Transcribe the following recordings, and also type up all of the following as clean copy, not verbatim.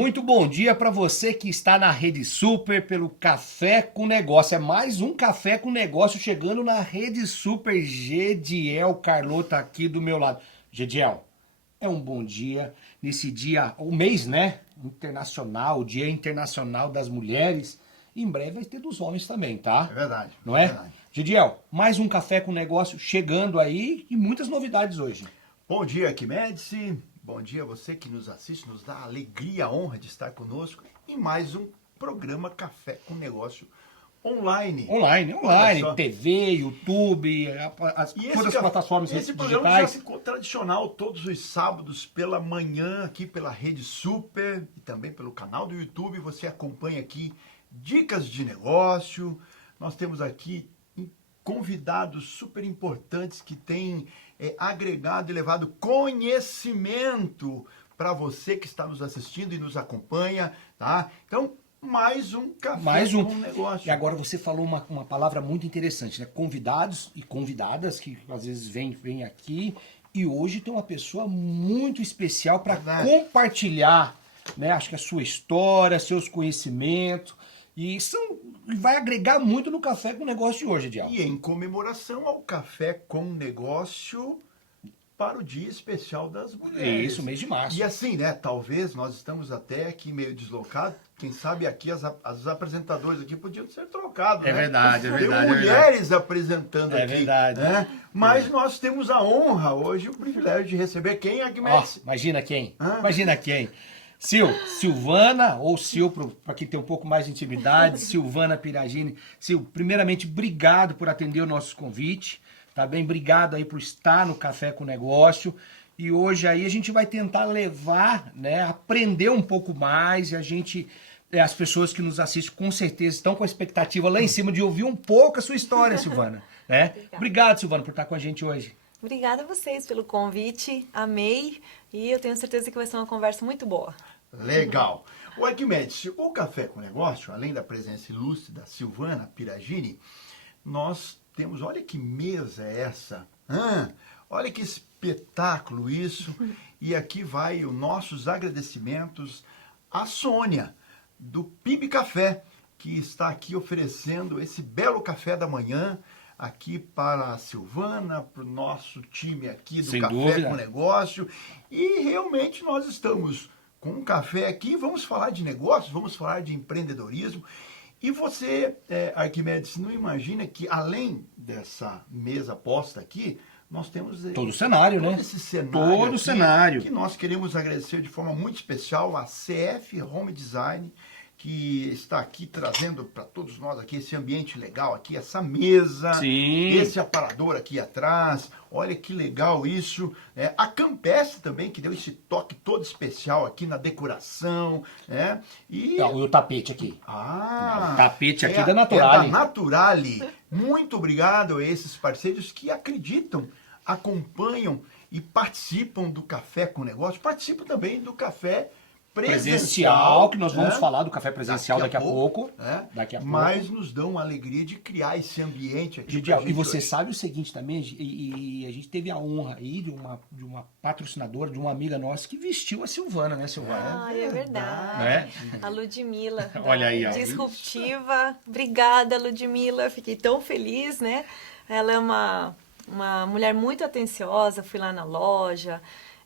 Muito bom dia para você que está na Rede Super pelo Café com Negócio. É mais um Café com Negócio chegando na Rede Super. Gediel Carlota aqui do meu lado. Gediel, é um bom dia nesse dia, o mês, né? Internacional, o Dia Internacional das Mulheres. Em breve vai ter dos homens também, tá? É verdade. Não é? Verdade. Gediel, mais um Café com Negócio chegando aí e muitas novidades hoje. Bom dia, Arquimedes. Bom dia a você que nos assiste, nos dá a alegria, a honra de estar conosco em mais um programa Café com Negócio online. Online, TV, YouTube, todas as plataformas esse digitais. programa já ficou tradicional todos os sábados pela manhã aqui pela Rede Super e também pelo canal do YouTube. Você acompanha aqui dicas de negócio. Nós temos aqui convidados super importantes que têm agregado e levado conhecimento para você que está nos assistindo e nos acompanha, tá? Então, mais um Café com Negócio. E agora você falou uma palavra muito interessante, né? Convidados e convidadas que às vezes vêm aqui e hoje tem uma pessoa muito especial para compartilhar, né? Acho que a sua história, seus conhecimentos e vai agregar muito no Café com Negócio de hoje, Ediel. E em comemoração ao Café com Negócio para o Dia Especial das Mulheres. Isso, mês de março. E assim, né, talvez nós estamos até aqui meio deslocados, quem sabe aqui as apresentadoras aqui podiam ser trocados, né? É verdade. Tem mulheres apresentando aqui. É verdade. Né? Mas nós temos a honra hoje, o privilégio de receber quem, Arquimedes? Imagina quem? Imagina quem? Silvana, ou Sil, para quem tem um pouco mais de intimidade, Silvana Piragini. Sil, primeiramente, obrigado por atender o nosso convite, tá bem? Obrigado aí por estar no Café com Negócio. E hoje aí a gente vai tentar levar, né, aprender um pouco mais e a gente, as pessoas que nos assistem com certeza estão com a expectativa lá em cima de ouvir um pouco a sua história, Silvana, né? Obrigado, Silvana, por estar com a gente hoje. Obrigada a vocês pelo convite, amei e eu tenho certeza que vai ser uma conversa muito boa. Legal. O Arquimedes, o Café com Negócio, além da presença ilustre da Silvana Piragini, nós temos, olha que mesa é essa, olha que espetáculo isso, e aqui vai os nossos agradecimentos à Sônia, do PIB Café, que está aqui oferecendo esse belo café da manhã, aqui para a Silvana, para o nosso time aqui do Café com Negócio. E realmente nós estamos com um café aqui, vamos falar de negócios, vamos falar de empreendedorismo. E você, Arquimedes, não imagina que além dessa mesa posta aqui, nós temos todo o cenário, todo né? Esse cenário todo aqui, o cenário. Que nós queremos agradecer de forma muito especial a CF Home Design, que está aqui trazendo para todos nós aqui esse ambiente legal aqui, essa mesa, esse aparador aqui atrás, olha que legal isso. A Campestre também, que deu esse toque todo especial aqui na decoração, né? E o tapete aqui. O tapete aqui da Naturale. É da Naturale. Muito obrigado a esses parceiros que acreditam, acompanham e participam do Café com Negócio, participam também do Café presencial, que nós vamos falar do café presencial daqui a pouco. Mas nos dão a alegria de criar esse ambiente aqui. E você sabe o seguinte também, e a gente teve a honra aí de uma patrocinadora, de uma amiga nossa que vestiu a Silvana, né, Silvana? É verdade. A Ludmila. Olha aí, ó. Disruptiva. Obrigada, Ludmila. Fiquei tão feliz, né? Ela é uma mulher muito atenciosa. Fui lá na loja.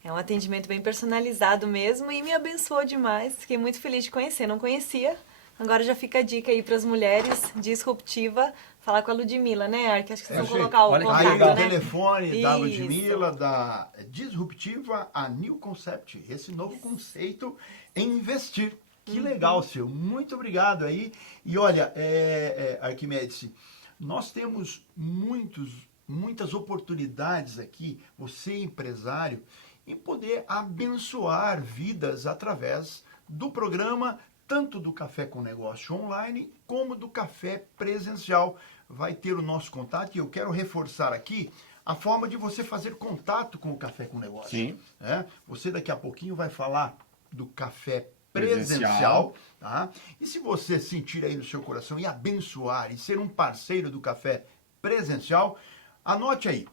É um atendimento bem personalizado mesmo e me abençoou demais. Fiquei muito feliz de conhecer. Não conhecia. Agora já fica a dica aí para as mulheres, disruptiva, falar com a Ludmila, né, Ark? Acho que vocês vão colocar o contato, aí né? O telefone da Ludmila, da Disruptiva, a New Concept. Esse novo conceito em investir. Que legal, Sil. Muito obrigado aí. E olha, Arquimedes, nós temos muitas oportunidades aqui, você empresário, em poder abençoar vidas através do programa, tanto do Café com Negócio online, como do café presencial. Vai ter o nosso contato e eu quero reforçar aqui a forma de você fazer contato com o Café com Negócio. Sim. Você daqui a pouquinho vai falar do café presencial, tá? E se você sentir aí no seu coração e abençoar e ser um parceiro do café presencial, anote aí,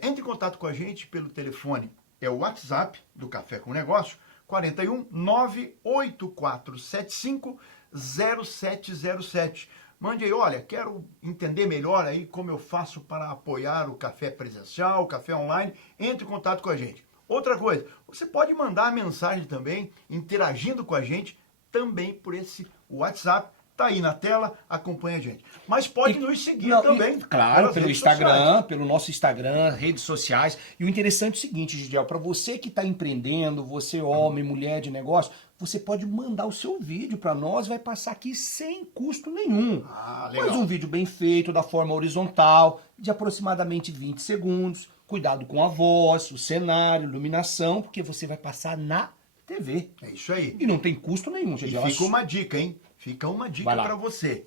entre em contato com a gente pelo telefone, é o WhatsApp do Café com Negócio, 41 98475 0707. Mande aí, olha, quero entender melhor aí como eu faço para apoiar o café presencial, o café online. Entre em contato com a gente. Outra coisa, você pode mandar mensagem também, interagindo com a gente, também por esse WhatsApp. Tá aí na tela, acompanha a gente. Mas pode nos seguir também. Claro, pelas pelo redes Instagram, sociais. pelo nosso Instagram, redes sociais. E o interessante é o seguinte, Gidiel, para você que está empreendendo, você homem, mulher de negócio, você pode mandar o seu vídeo para nós, vai passar aqui sem custo nenhum. Ah, legal. Mas um vídeo bem feito, da forma horizontal, de aproximadamente 20 segundos. Cuidado com a voz, o cenário, iluminação, porque você vai passar na TV. É isso aí. E não tem custo nenhum, E Gidiel. fica uma dica, hein? Fica uma dica Vai lá. para você.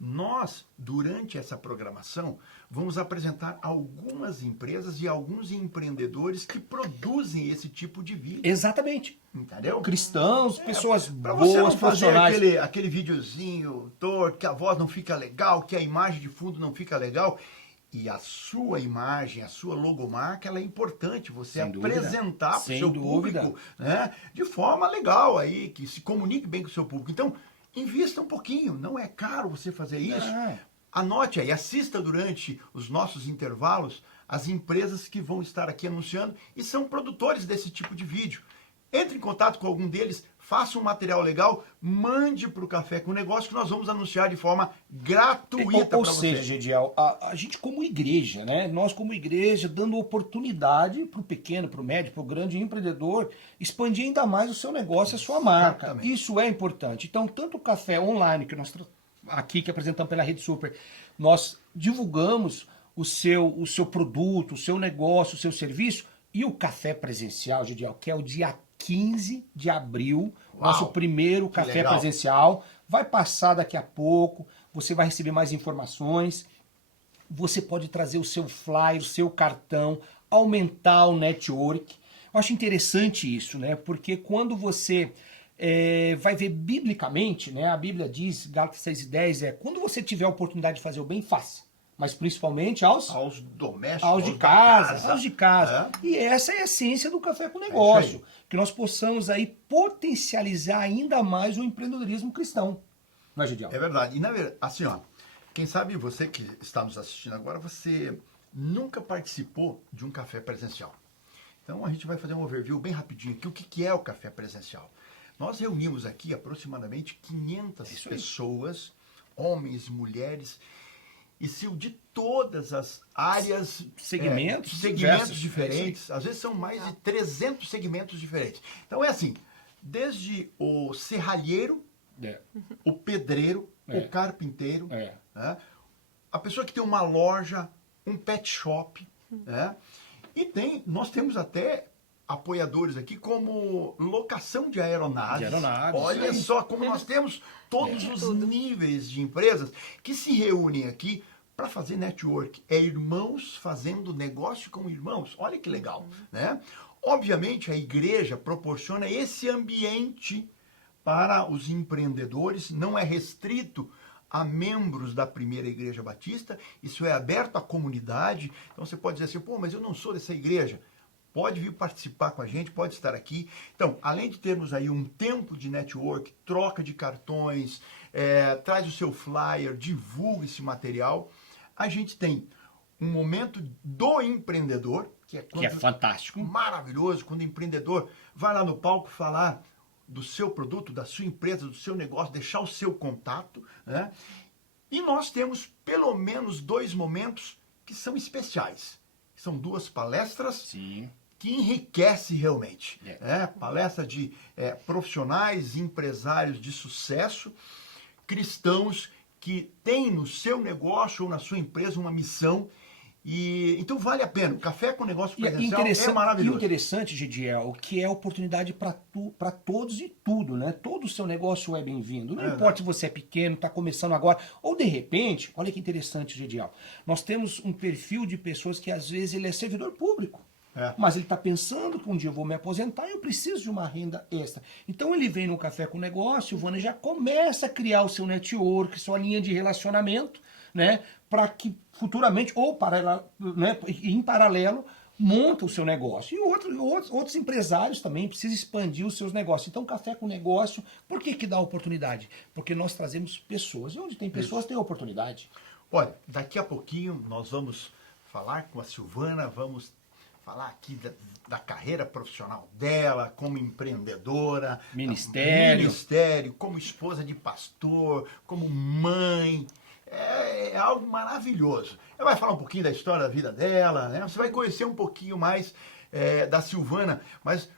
Nós, durante essa programação, vamos apresentar algumas empresas e alguns empreendedores que produzem esse tipo de vídeo. Exatamente. Entendeu? Cristãos, pessoas Para você boas, não fazer profissionais. aquele videozinho torto, que a voz não fica legal, que a imagem de fundo não fica legal. E a sua imagem, a sua logomarca, ela é importante você Sem dúvida. apresentar para o Sem seu dúvida. público, né, de forma legal aí, que se comunique bem com o seu público. Então, invista um pouquinho, não é caro você fazer isso. Não. Anote aí, assista durante os nossos intervalos as empresas que vão estar aqui anunciando e são produtores desse tipo de vídeo. Entre em contato com algum deles, faça um material legal, mande para o Café com Negócio que nós vamos anunciar de forma gratuita Ou para seja, você. Gediel, a gente como igreja, né? Nós como igreja dando oportunidade para o pequeno, para o médio, para o grande empreendedor expandir ainda mais o seu negócio, a sua marca. Exatamente. Isso é importante. Então, tanto o café online que nós aqui que apresentamos pela Rede Super, nós divulgamos o seu produto, o seu negócio, o seu serviço e o café presencial, Gediel, que é o dia 15 de abril, Uau, nosso primeiro café legal. presencial. Vai passar daqui a pouco, você vai receber mais informações. Você pode trazer o seu flyer, o seu cartão, aumentar o network. Eu acho interessante isso, né? Porque quando você vai ver biblicamente, né? A Bíblia diz, Gálatas 6:10, quando você tiver a oportunidade de fazer o bem, faça. Mas principalmente Aos domésticos, aos de da casa, aos de casa. É. E essa é a essência do Café com isso Negócio. aí. Que nós possamos aí potencializar ainda mais o empreendedorismo cristão. Não é, Gidiel? É verdade. E na verdade, assim, ó, quem sabe você que está nos assistindo agora, você nunca participou de um café presencial. Então a gente vai fazer um overview bem rapidinho aqui. O que é o café presencial? Nós reunimos aqui aproximadamente 500 Isso aí. pessoas, homens, mulheres, e são de todas as áreas, Segmentos segmentos diversos. diferentes. Às vezes são mais de 300 segmentos diferentes. Então é assim, desde o serralheiro, É. o pedreiro, É. o carpinteiro, É. né? A pessoa que tem uma loja, um pet shop, né? E nós temos até apoiadores aqui como locação de aeronaves. De aeronaves, Olha isso aí. só como nós temos todos os níveis de empresas que se reúnem aqui para fazer network. É irmãos fazendo negócio com irmãos. Olha que legal, né? Obviamente a igreja proporciona esse ambiente para os empreendedores, não é restrito a membros da primeira igreja batista, isso é aberto à comunidade. Então você pode dizer assim, pô, mas eu não sou dessa igreja. Pode vir participar com a gente, pode estar aqui. Então, além de termos aí um tempo de network, troca de cartões, traz o seu flyer, divulga esse material, a gente tem um momento do empreendedor, que é fantástico. maravilhoso, quando o empreendedor vai lá no palco falar do seu produto, da sua empresa, do seu negócio, deixar o seu contato, né? E nós temos pelo menos 2 momentos que são especiais. São 2 palestras Sim. que enriquece realmente. É. Palestra de profissionais, empresários de sucesso, cristãos que têm no seu negócio ou na sua empresa uma missão. E então vale a pena. O Café com Negócio Presencial é E maravilhoso. interessante, Gidiel, que é oportunidade para todos e tudo, né? Todo o seu negócio é bem-vindo. Não importa se você é pequeno, está começando agora, ou de repente, olha que interessante, Gidiel. Nós temos um perfil de pessoas que às vezes ele é servidor público. Mas ele está pensando que um dia eu vou me aposentar e eu preciso de uma renda extra. Então ele vem no Café com Negócio, o Vânia já começa a criar o seu network, sua linha de relacionamento, né? Para que futuramente, ou em paralelo, monta o seu negócio. E outros empresários também precisam expandir os seus negócios. Então, Café com Negócio, por que dá oportunidade? Porque nós trazemos pessoas. E onde tem pessoas, tem oportunidade. Olha, daqui a pouquinho nós vamos falar com a Silvana, vamos falar aqui da carreira profissional dela, como empreendedora, ministério, como esposa de pastor, como mãe. É algo maravilhoso. Ela vai falar um pouquinho da história da vida dela, né? Você vai conhecer um pouquinho mais da Silvana, mas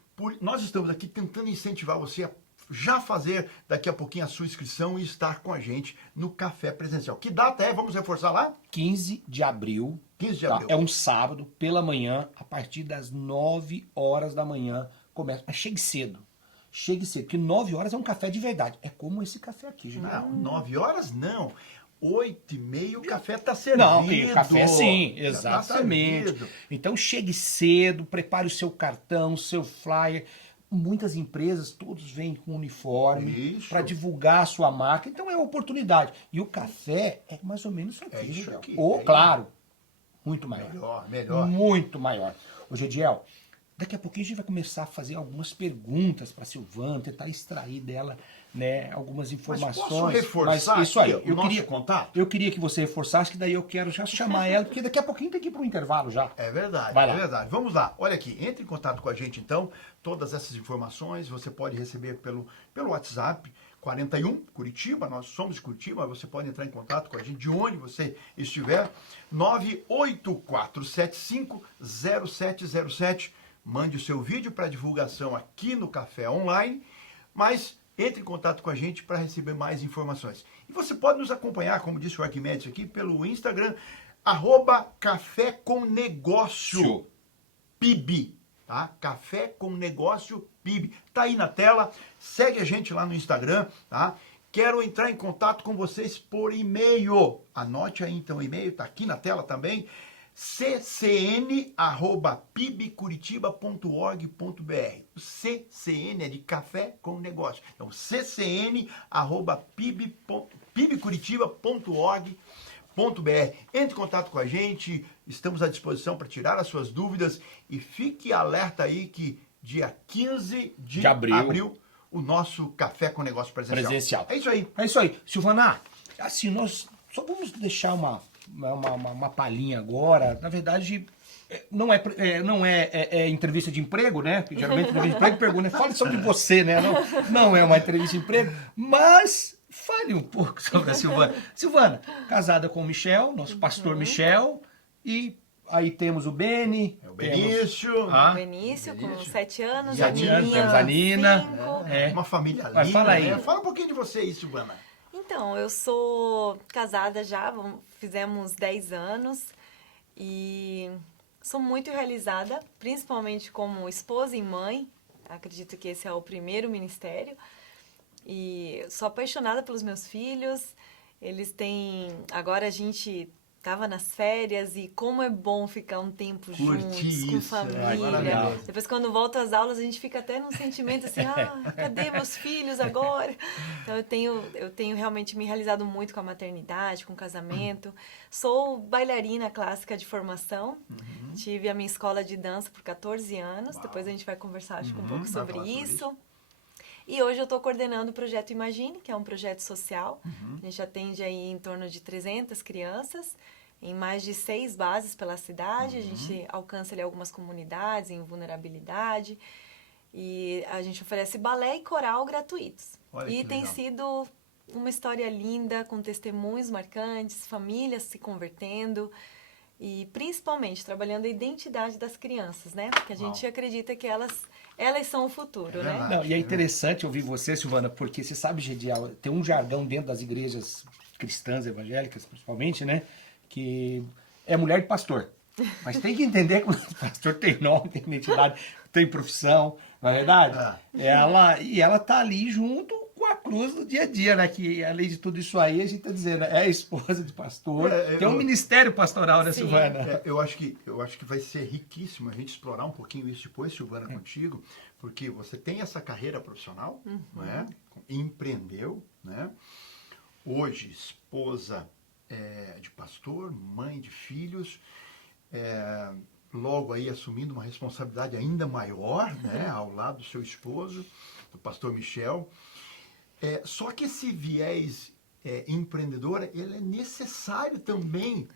nós estamos aqui tentando incentivar você a já fazer daqui a pouquinho a sua inscrição e estar com a gente no Café Presencial. Que data é? Vamos reforçar lá? 15 de abril. 15 de tá? abril. É um sábado, pela manhã, a partir das 9 horas da manhã, começa. Mas chegue cedo. Chegue cedo, porque 9 horas é um café de verdade. É como esse café aqui, gente. Não, 9 horas não. 8h30 o café está servido. Não, tem o café sim, Já exatamente. tá servido. Então chegue cedo, prepare o seu cartão, o seu flyer. Muitas empresas, todos vêm com uniforme Isso. para divulgar a sua marca. Então é oportunidade. E o café é mais ou menos isso aqui. É isso Gediel. aqui, Ou, é claro, muito maior. Melhor. Muito maior. Ô, Gediel, daqui a pouquinho a gente vai começar a fazer algumas perguntas para a Silvana, tentar extrair dela, né, algumas informações. Mas posso reforçar Mas isso aí, aqui o nosso contato? Eu queria que você reforçasse, que daí eu quero já chamar ela, porque daqui a pouquinho tem que ir para o intervalo já. É verdade, Vai lá. é verdade. Vamos lá, olha aqui, entre em contato com a gente então, todas essas informações você pode receber pelo WhatsApp, 41 Curitiba, nós somos de Curitiba, você pode entrar em contato com a gente de onde você estiver, 984750707, mande o seu vídeo para divulgação aqui no Café Online, mas entre em contato com a gente para receber mais informações. E você pode nos acompanhar, como disse o Arquimedes aqui, pelo Instagram, @Café com Negócio PIB, tá? Café com Negócio PIB. Tá aí na tela, segue a gente lá no Instagram, tá? Quero entrar em contato com vocês por e-mail. Anote aí então o e-mail, tá aqui na tela também. ccn@pibcuritiba.org.br. O CCN é de Café com Negócio. Então, ccn@pibcuritiba.org.br. Entre em contato com a gente, estamos à disposição para tirar as suas dúvidas e fique alerta aí que dia 15 de abril o nosso Café com Negócio presencial. É isso aí. É isso aí. Silvana, assim, nós só vamos deixar uma palhinha agora. Na verdade, não é entrevista de emprego, né? Porque geralmente entrevista de emprego pergunta, fale sobre você, né? Não é uma entrevista de emprego, mas fale um pouco sobre a Silvana. Silvana, casada com o Michel, nosso pastor Michel, e aí temos o Beni. É o Benício. O Benício, com 7 anos. E a Nina, temos a Nina. 5. Uma família linda. Mas fala aí. Né? Fala um pouquinho de você aí, Silvana. Então, eu sou casada já, fizemos 10 anos e sou muito realizada, principalmente como esposa e mãe. Acredito que esse é o primeiro ministério. E sou apaixonada pelos meus filhos. Eles têm... Agora a gente estava nas férias e como é bom ficar um tempo juntos, com família. Depois, quando volta às aulas, a gente fica até num sentimento assim, cadê meus filhos agora? Então, eu tenho realmente me realizado muito com a maternidade, com o casamento. Sou bailarina clássica de formação. Tive a minha escola de dança por 14 anos. Uau. Depois a gente vai conversar, acho que um pouco sobre isso. E hoje eu estou coordenando o Projeto Imagine, que é um projeto social. A gente atende aí em torno de 300 crianças, em mais de 6 bases pela cidade. A gente alcança ali algumas comunidades em vulnerabilidade. E a gente oferece balé e coral gratuitos. Olha e que tem legal. sido uma história linda, com testemunhos marcantes, famílias se convertendo. E principalmente trabalhando a identidade das crianças, né? Porque a gente acredita que elas são o futuro, né? Não, e é interessante ouvir você, Silvana, porque você sabe, Gediel, tem um jargão dentro das igrejas cristãs, evangélicas, principalmente, né? Que é mulher de pastor. Mas tem que entender que o pastor tem nome, tem identidade, tem profissão, não é verdade? Ela tá ali junto com a cruz do dia a dia, né? Que além de tudo isso aí, a gente tá dizendo, é esposa de pastor, tem um ministério pastoral, né, Silvana? Eu acho que vai ser riquíssimo a gente explorar um pouquinho isso depois, Silvana, contigo, porque você tem essa carreira profissional, né? Empreendeu, né? Hoje, esposa de pastor, mãe de filhos, logo aí assumindo uma responsabilidade ainda maior, né, ao lado do seu esposo, do pastor Michel. Só que esse viés empreendedor, ele é necessário também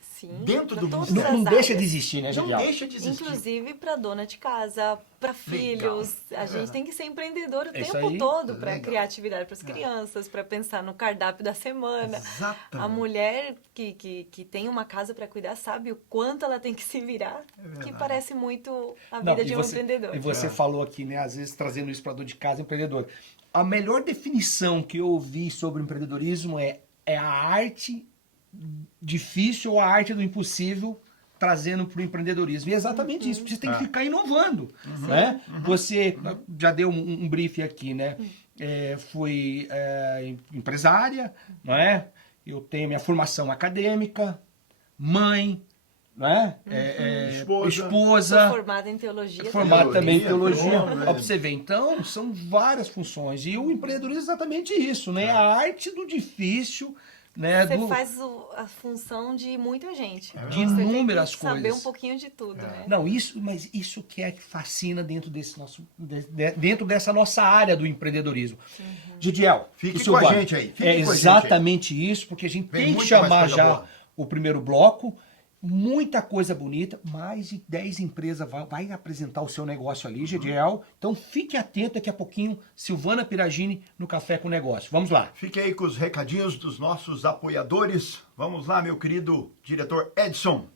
dentro do ministério. Não deixa de existir, né, Não Gediel? deixa de existir. Inclusive para dona de casa, para filhos. A gente tem que ser empreendedor o tempo todo para criar atividade para as crianças, para pensar no cardápio da semana. Exatamente. A mulher que tem uma casa para cuidar sabe o quanto ela tem que se virar, que parece muito a vida de um empreendedor. E você falou aqui, né, às vezes trazendo isso para dor de casa, empreendedor. A melhor definição que eu ouvi sobre o empreendedorismo é a arte difícil ou a arte do impossível trazendo para o empreendedorismo. E é exatamente isso, porque você tem que ficar inovando. Né? Você já deu um briefing aqui, né? Fui empresária, não é? Eu tenho minha formação acadêmica, mãe, né? Esposa. Sou formada em teologia. Formada também em teologia. Ó, pra você ver, então, são várias funções. E o empreendedorismo é exatamente isso, né? A arte do difícil, né? Você faz a função de muita gente. De inúmeras coisas. Saber um pouquinho de tudo, né? Não, mas isso que é que fascina dentro desse dentro dessa nossa área do empreendedorismo. Gidiel, fique com a gente aí. É exatamente isso, porque a gente tem que chamar já o primeiro bloco. Muita coisa bonita, mais de 10 empresas vai apresentar o seu negócio ali, Gediel. Então fique atento, daqui a pouquinho, Silvana Piragini no Café com Negócio. Vamos lá. Fique aí com os recadinhos dos nossos apoiadores. Vamos lá, meu querido diretor Edson.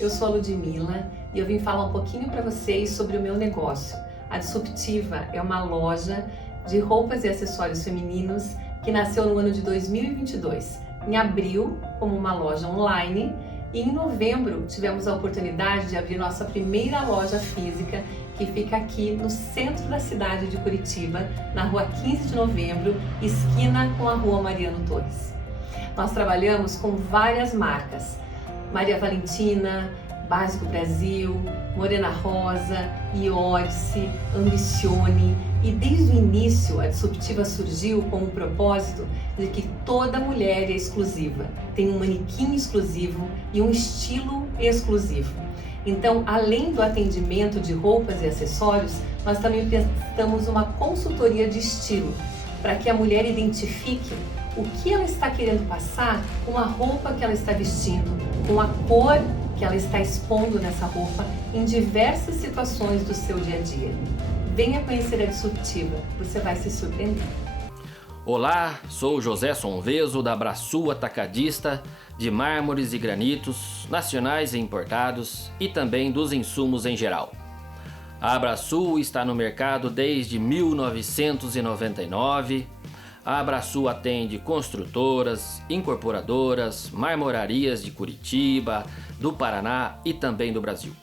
Eu sou a Ludmila e eu vim falar um pouquinho para vocês sobre o meu negócio. A Disruptiva é uma loja de roupas e acessórios femininos que nasceu no ano de 2022. Em abril, como uma loja online, e em novembro tivemos a oportunidade de abrir nossa primeira loja física, que fica aqui no centro da cidade de Curitiba, na rua 15 de novembro, esquina com a rua Mariano Torres. Nós trabalhamos com várias marcas, Maria Valentina, Básico Brasil, Morena Rosa, Iodice, Ambicione, e desde o início a Disruptiva surgiu com o propósito de que toda mulher é exclusiva, tem um manequim exclusivo e um estilo exclusivo. Então, além do atendimento de roupas e acessórios, nós também prestamos uma consultoria de estilo, para que a mulher identifique o que ela está querendo passar com a roupa que ela está vestindo, com a cor que ela está expondo nessa roupa em diversas situações do seu dia a dia. Venha conhecer a Disruptiva, você vai se surpreender. Olá, sou José Sonveso da Abraçu Atacadista, de mármores e granitos, nacionais e importados, e também dos insumos em geral. A Abraçu está no mercado desde 1999. A Abraçu atende construtoras, incorporadoras, marmorarias de Curitiba, do Paraná e também do Brasil.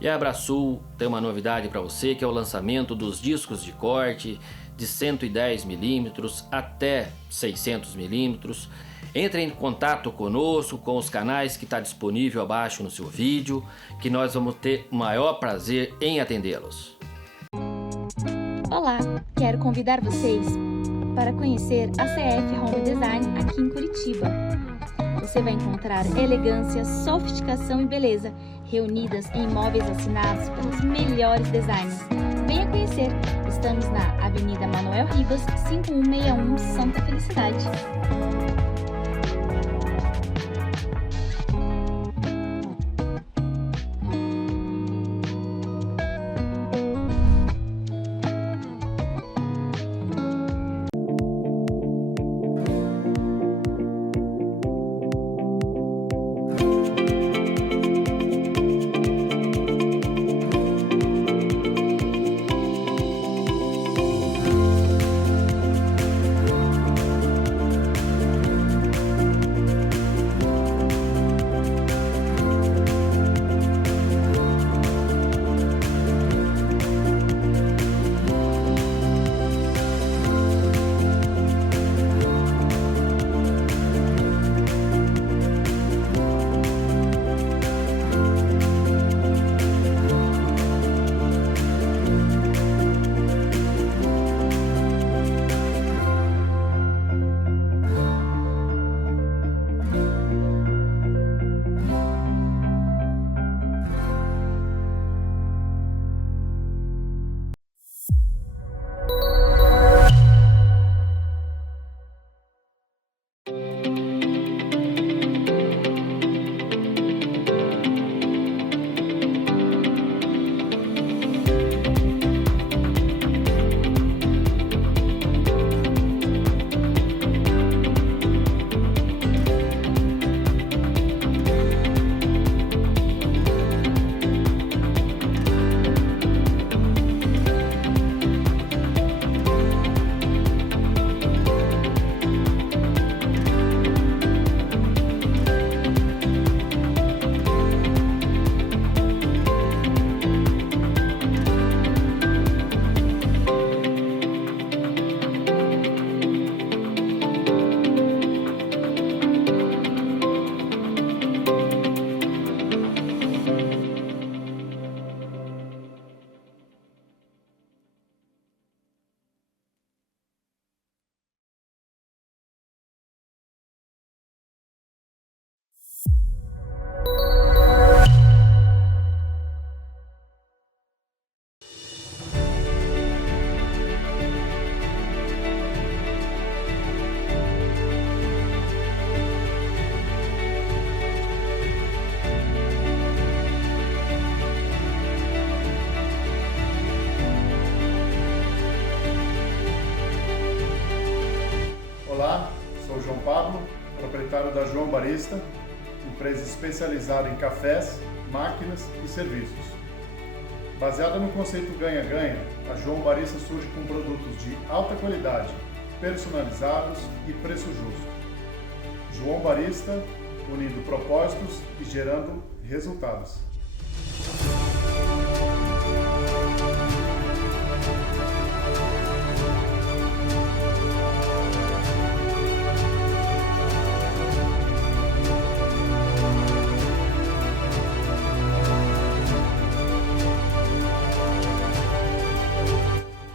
E a Abraçu tem uma novidade para você, que é o lançamento dos discos de corte de 110 milímetros até 600 milímetros. Entre em contato conosco com os canais que está disponível abaixo no seu vídeo, que nós vamos ter o maior prazer em atendê-los. Olá, quero convidar vocês para conhecer a CF Home Design aqui em Curitiba. Você vai encontrar elegância, sofisticação e beleza reunidas em móveis assinados pelos melhores designers. Venha conhecer! Estamos na Avenida Manuel Ribas, 5161, Santa Felicidade. Sou João Pablo, proprietário da João Barista, empresa especializada em cafés, máquinas e serviços. Baseada no conceito ganha-ganha, a João Barista surge com produtos de alta qualidade, personalizados e preço justo. João Barista, unindo propósitos e gerando resultados.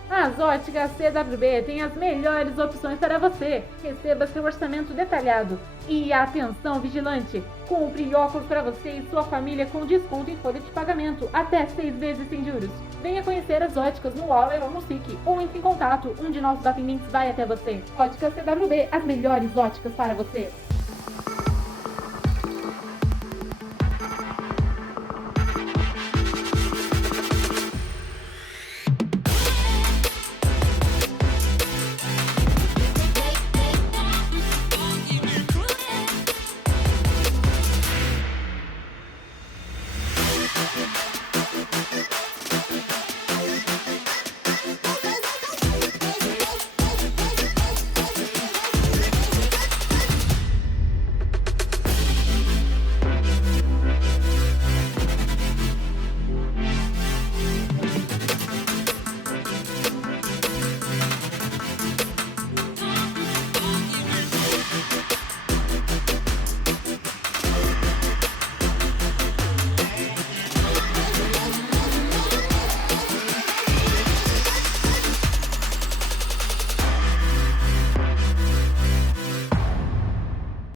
As óticas CWB têm as melhores opções para você. Receba seu orçamento detalhado. E atenção vigilante! Compre óculos para você e sua família com desconto em folha de pagamento, até 6 vezes sem juros. Venha conhecer as óticas no Auler ou no SIC, ou entre em contato, um de nossos atendentes vai até você. Óticas CWB, as melhores óticas para você.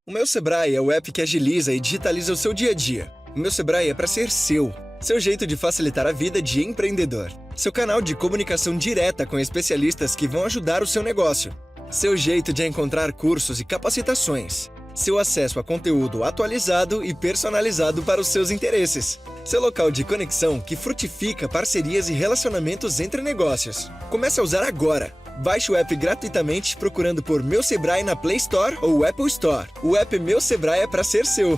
O Meu Sebrae é o app que agiliza e digitaliza o seu dia a dia. O Meu Sebrae é para ser seu. Seu jeito de facilitar a vida de empreendedor. Seu canal de comunicação direta com especialistas que vão ajudar o seu negócio. Seu jeito de encontrar cursos e capacitações. Seu acesso a conteúdo atualizado e personalizado para os seus interesses. Seu local de conexão que frutifica parcerias e relacionamentos entre negócios. Comece a usar agora. Baixe o app gratuitamente procurando por Meu Sebrae na Play Store ou Apple Store. O app Meu Sebrae é para ser seu.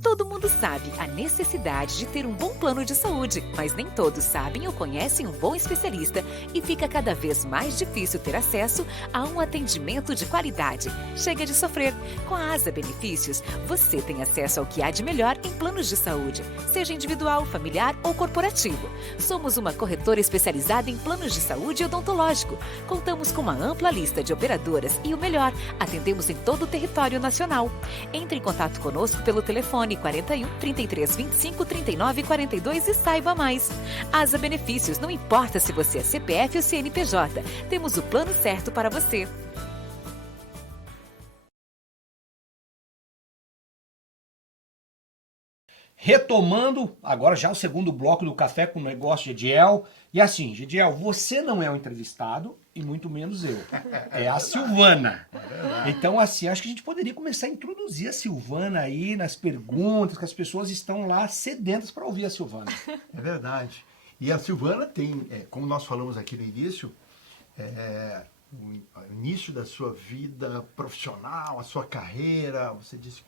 Todo mundo sabe a necessidade de ter um bom plano de saúde, mas nem todos sabem ou conhecem um bom especialista e fica cada vez mais difícil ter acesso a um atendimento de qualidade. Chega de sofrer. Com a Asa Benefícios, você tem acesso ao que há de melhor em planos de saúde, seja individual, familiar ou corporativo. Somos uma corretora especializada em planos de saúde e odontológico. Contamos com uma ampla lista de operadoras e o melhor, atendemos em todo o território nacional. Entre em contato conosco pelo telefone 41 33 25 39 42 e saiba mais. Asa Benefícios, não importa se você é CPF ou CNPJ, temos o plano certo para você. Retomando, agora já o segundo bloco do Café com Negócio, Gediel. E assim, Gediel, você não é o entrevistado e muito menos eu. É a Silvana. Então, assim, acho que a gente poderia começar a introduzir a Silvana aí nas perguntas, que as pessoas estão lá sedentas para ouvir a Silvana. É verdade. E a Silvana tem, como nós falamos aqui no início, o início da sua vida profissional, a sua carreira, você disse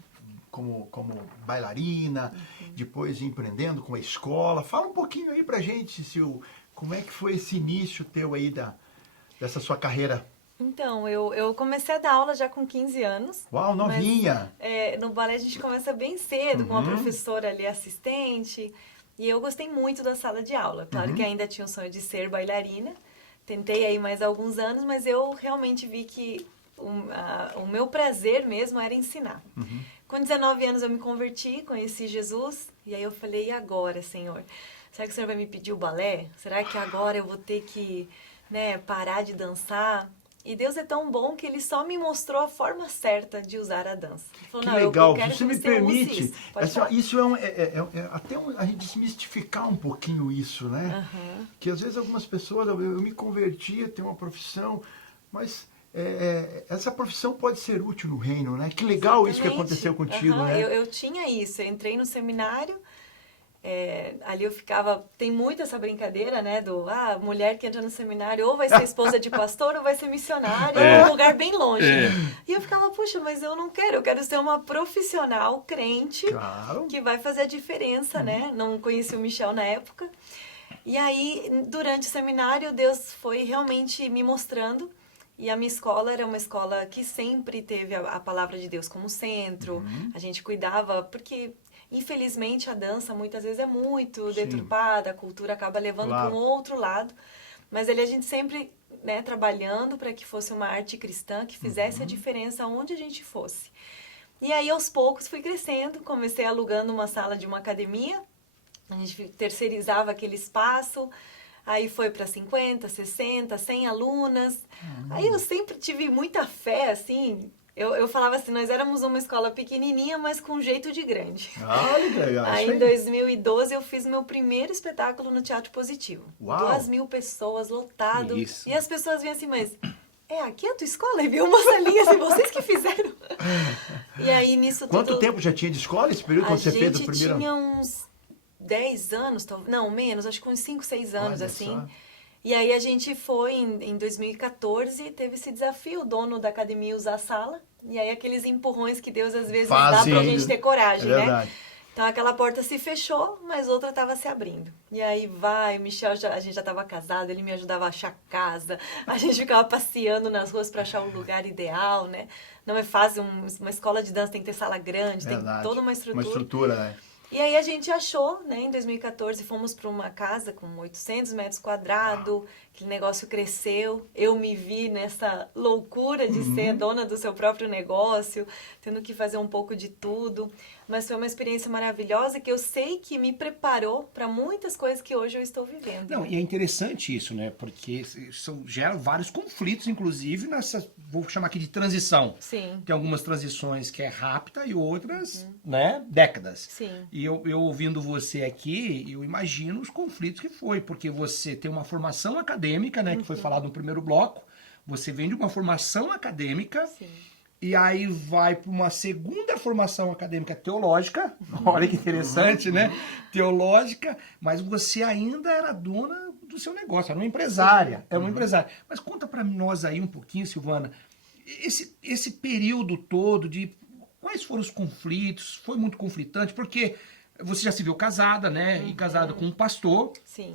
como bailarina, depois empreendendo com a escola. Fala um pouquinho aí pra gente, Sil, como é que foi esse início teu aí dessa sua carreira? Então, eu comecei a dar aula já com 15 anos. Uau, novinha! Mas, no balé a gente começa bem cedo, com uma professora ali assistente. E eu gostei muito da sala de aula. Claro que ainda tinha o sonho de ser bailarina. Tentei aí mais alguns anos, mas eu realmente vi que o meu prazer mesmo era ensinar. Com 19 anos eu me converti, conheci Jesus. E aí eu falei, e agora, Senhor? Será que o Senhor vai me pedir o balé? Será que agora eu vou ter que parar de dançar? E Deus é tão bom que Ele só me mostrou a forma certa de usar a dança. Ele falou, que legal, eu quero você me use permite, isso até a gente desmistificar um pouquinho isso, né? Que às vezes algumas pessoas, eu me converti, eu tenho uma profissão, mas essa profissão pode ser útil no reino, né? Que legal. Exatamente. Isso que aconteceu contigo, né? Eu tinha isso, eu entrei no seminário Ali eu ficava, tem muito essa brincadeira, né, mulher que entra no seminário ou vai ser esposa de pastor ou vai ser missionária, é um lugar bem longe. E eu ficava, puxa, mas eu não quero, eu quero ser uma profissional crente, que vai fazer a diferença, né? Não conheci o Michel na época. E aí, durante o seminário, Deus foi realmente me mostrando. E a minha escola era uma escola que sempre teve a palavra de Deus como centro. A gente cuidava, porque infelizmente a dança muitas vezes é muito deturpada, a cultura acaba levando para um outro lado. Mas ali a gente sempre, né, trabalhando para que fosse uma arte cristã, que fizesse a diferença onde a gente fosse. E aí, aos poucos, fui crescendo, comecei alugando uma sala de uma academia. A gente terceirizava aquele espaço, aí foi para 50, 60, 100 alunas. Aí eu sempre tive muita fé, assim, eu falava assim, nós éramos uma escola pequenininha, mas com jeito de grande. Aí em 2012 eu fiz meu primeiro espetáculo no Teatro Positivo. 2.000 pessoas, lotado. Isso. E as pessoas vinham assim, mas... aqui é a tua escola? E viu uma salinha assim, vocês que fizeram. E aí nisso Quanto tempo já tinha de escola esse período quando você fez o primeiro? A gente tinha uns 10 anos, não, menos, acho que uns 5, 6 anos, olha assim. Só. E aí a gente foi, em 2014, teve esse desafio, o dono da academia usar a sala. E aí aqueles empurrões que Deus às vezes dá pra gente ter coragem, né? Então aquela porta se fechou, mas outra estava se abrindo. E aí o Michel, a gente já estava casado, ele me ajudava a achar casa, a gente ficava passeando nas ruas para achar o lugar ideal, né? Não é fácil, uma escola de dança tem que ter sala grande, tem toda uma estrutura. Uma estrutura, né? E aí a gente achou, né, em 2014, fomos para uma casa com 800 metros quadrados, aquele negócio cresceu, eu me vi nessa loucura de ser dona do seu próprio negócio, tendo que fazer um pouco de tudo, mas foi uma experiência maravilhosa que eu sei que me preparou para muitas coisas que hoje eu estou vivendo. Não, e é interessante isso, né, porque gera vários conflitos, inclusive, nessa, vou chamar aqui de transição. Sim. Tem algumas transições que é rápida e outras, né, décadas. Sim. E eu ouvindo você aqui, eu imagino os conflitos que foi, porque você tem uma formação acadêmica, né, que foi falado no primeiro bloco, você vem de uma formação acadêmica, e aí vai para uma segunda formação acadêmica teológica, olha que interessante, né, teológica, mas você ainda era dona do seu negócio, era uma empresária, Mas conta para nós aí um pouquinho, Silvana, esse período todo de... Quais foram os conflitos? Foi muito conflitante, porque você já se viu casada, né? E casada com um pastor,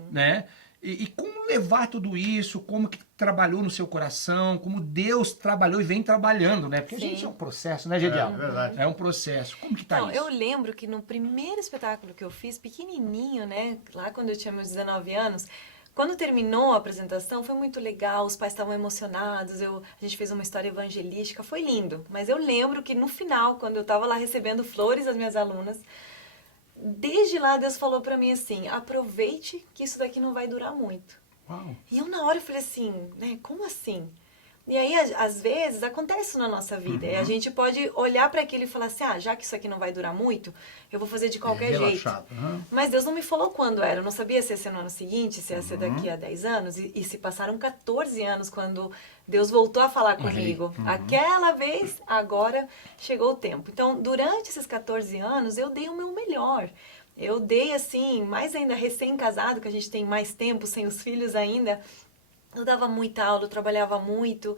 né? E como levar tudo isso? Como que trabalhou no seu coração? Como Deus trabalhou e vem trabalhando, né? Porque a gente é um processo, né, Gediel? É verdade. É um processo. Como que tá isso? Eu lembro que no primeiro espetáculo que eu fiz, pequenininho, né? Lá quando eu tinha meus 19 anos... Quando terminou a apresentação, foi muito legal, os pais estavam emocionados, a gente fez uma história evangelística, foi lindo. Mas eu lembro que no final, quando eu estava lá recebendo flores das minhas alunas, desde lá Deus falou para mim assim, aproveite que isso daqui não vai durar muito. Uau. E eu na hora eu falei assim, né, como assim? E aí, às vezes, acontece isso na nossa vida. E a gente pode olhar para aquilo e falar assim, já que isso aqui não vai durar muito, eu vou fazer de qualquer jeito. Mas Deus não me falou quando era. Eu não sabia se ia ser no ano seguinte, se ia ser daqui a 10 anos. E se passaram 14 anos quando Deus voltou a falar comigo. Aquela vez, agora chegou o tempo. Então, durante esses 14 anos, eu dei o meu melhor. Eu dei, assim, mais ainda recém-casado, que a gente tem mais tempo, sem os filhos ainda... Eu dava muita aula, eu trabalhava muito.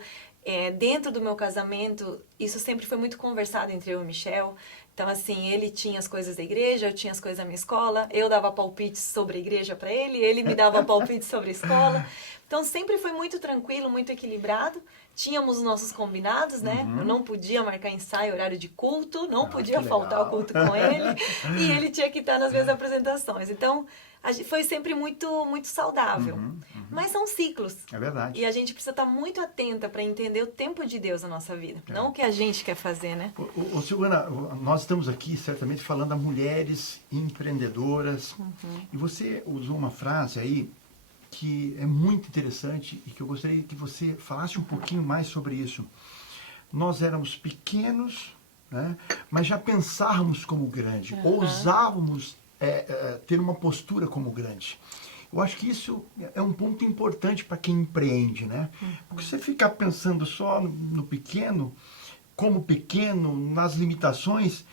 Dentro do meu casamento, isso sempre foi muito conversado entre eu e o Michel. Então, assim, ele tinha as coisas da igreja, eu tinha as coisas da minha escola. Eu dava palpites sobre a igreja para ele me dava palpites sobre a escola. Então, sempre foi muito tranquilo, muito equilibrado. Tínhamos os nossos combinados, né? Eu não podia marcar ensaio, horário de culto, não podia faltar o culto com ele. E ele tinha que estar nas minhas apresentações. Então... foi sempre muito, muito saudável. Mas são ciclos. É verdade. E a gente precisa estar muito atenta para entender o tempo de Deus na nossa vida. Não o que a gente quer fazer, né? Silvana, nós estamos aqui certamente falando a mulheres empreendedoras. E você usou uma frase aí que é muito interessante e que eu gostaria que você falasse um pouquinho mais sobre isso. Nós éramos pequenos, né, mas já pensávamos como grande. Ousávamos ter uma postura como grande. Eu acho que isso é um ponto importante para quem empreende, né? Porque você ficar pensando só no pequeno, como pequeno, nas limitações,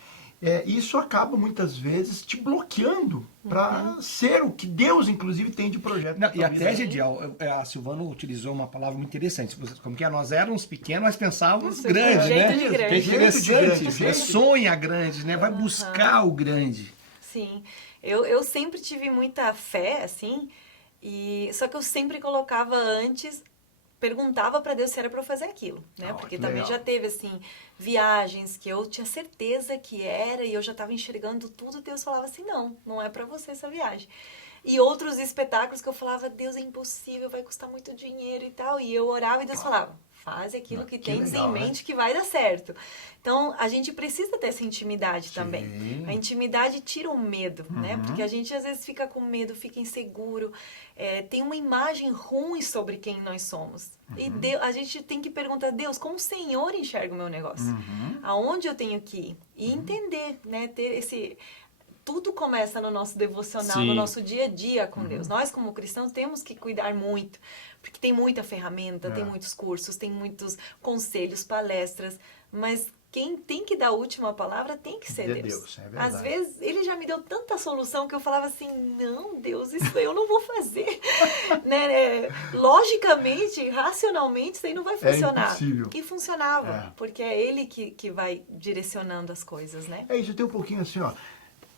isso acaba muitas vezes te bloqueando para ser o que Deus, inclusive, tem de projeto. Não, e até, Gediel, a Silvana utilizou uma palavra muito interessante. Como que é? Nós éramos pequenos, mas pensávamos grande, né? Jeito de grande. É interessante. Jeito. Sonha grande, né? Vai buscar o grande. Sim, eu sempre tive muita fé, assim, só que eu sempre colocava antes, perguntava para Deus se era para eu fazer aquilo, né? Porque também legal. já teve, assim, viagens que eu tinha certeza que era e eu já estava enxergando tudo, Deus falava assim, não é para você essa viagem. E outros espetáculos que eu falava, Deus, é impossível, vai custar muito dinheiro e tal, e eu orava e Deus falava, faz aquilo que tens legal, em mente que vai dar certo. Então, a gente precisa ter essa intimidade também. A intimidade tira o medo, né? Porque a gente às vezes fica com medo, fica inseguro, tem uma imagem ruim sobre quem nós somos. E a gente tem que perguntar, Deus, como o Senhor enxerga o meu negócio? Aonde eu tenho que ir? E entender, né? Ter esse... Tudo começa no nosso devocional, no nosso dia a dia com Deus. Nós, como cristãos, temos que cuidar muito, porque tem muita ferramenta, tem muitos cursos, tem muitos conselhos, palestras, mas quem tem que dar a última palavra tem que ser Deus. É verdade. Às vezes, ele já me deu tanta solução que eu falava assim, não, Deus, isso eu não vou fazer. Né? Logicamente, racionalmente, isso aí não vai funcionar. Impossível. E funcionava, porque é ele que vai direcionando as coisas, né? É isso, tem um pouquinho assim, ó,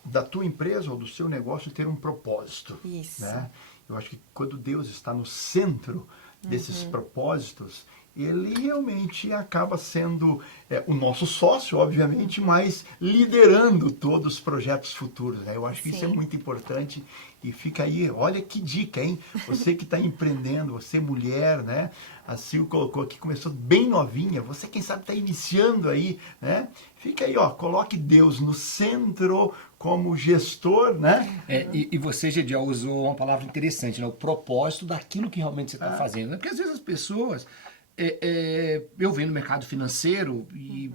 da tua empresa ou do seu negócio ter um propósito. Isso. Né? Eu acho que quando Deus está no centro desses propósitos, ele realmente acaba sendo o nosso sócio, obviamente, mas liderando todos os projetos futuros. Né? Eu acho que isso é muito importante e fica aí, olha que dica, hein? Você que está empreendendo, você mulher, né? A Sil colocou aqui, começou bem novinha, você quem sabe está iniciando aí, né? Fica aí, ó, coloque Deus no centro como gestor, né? E você, Gediel, usou uma palavra interessante, né? O propósito daquilo que realmente você está fazendo. Né? Porque às vezes as pessoas... eu venho no mercado financeiro e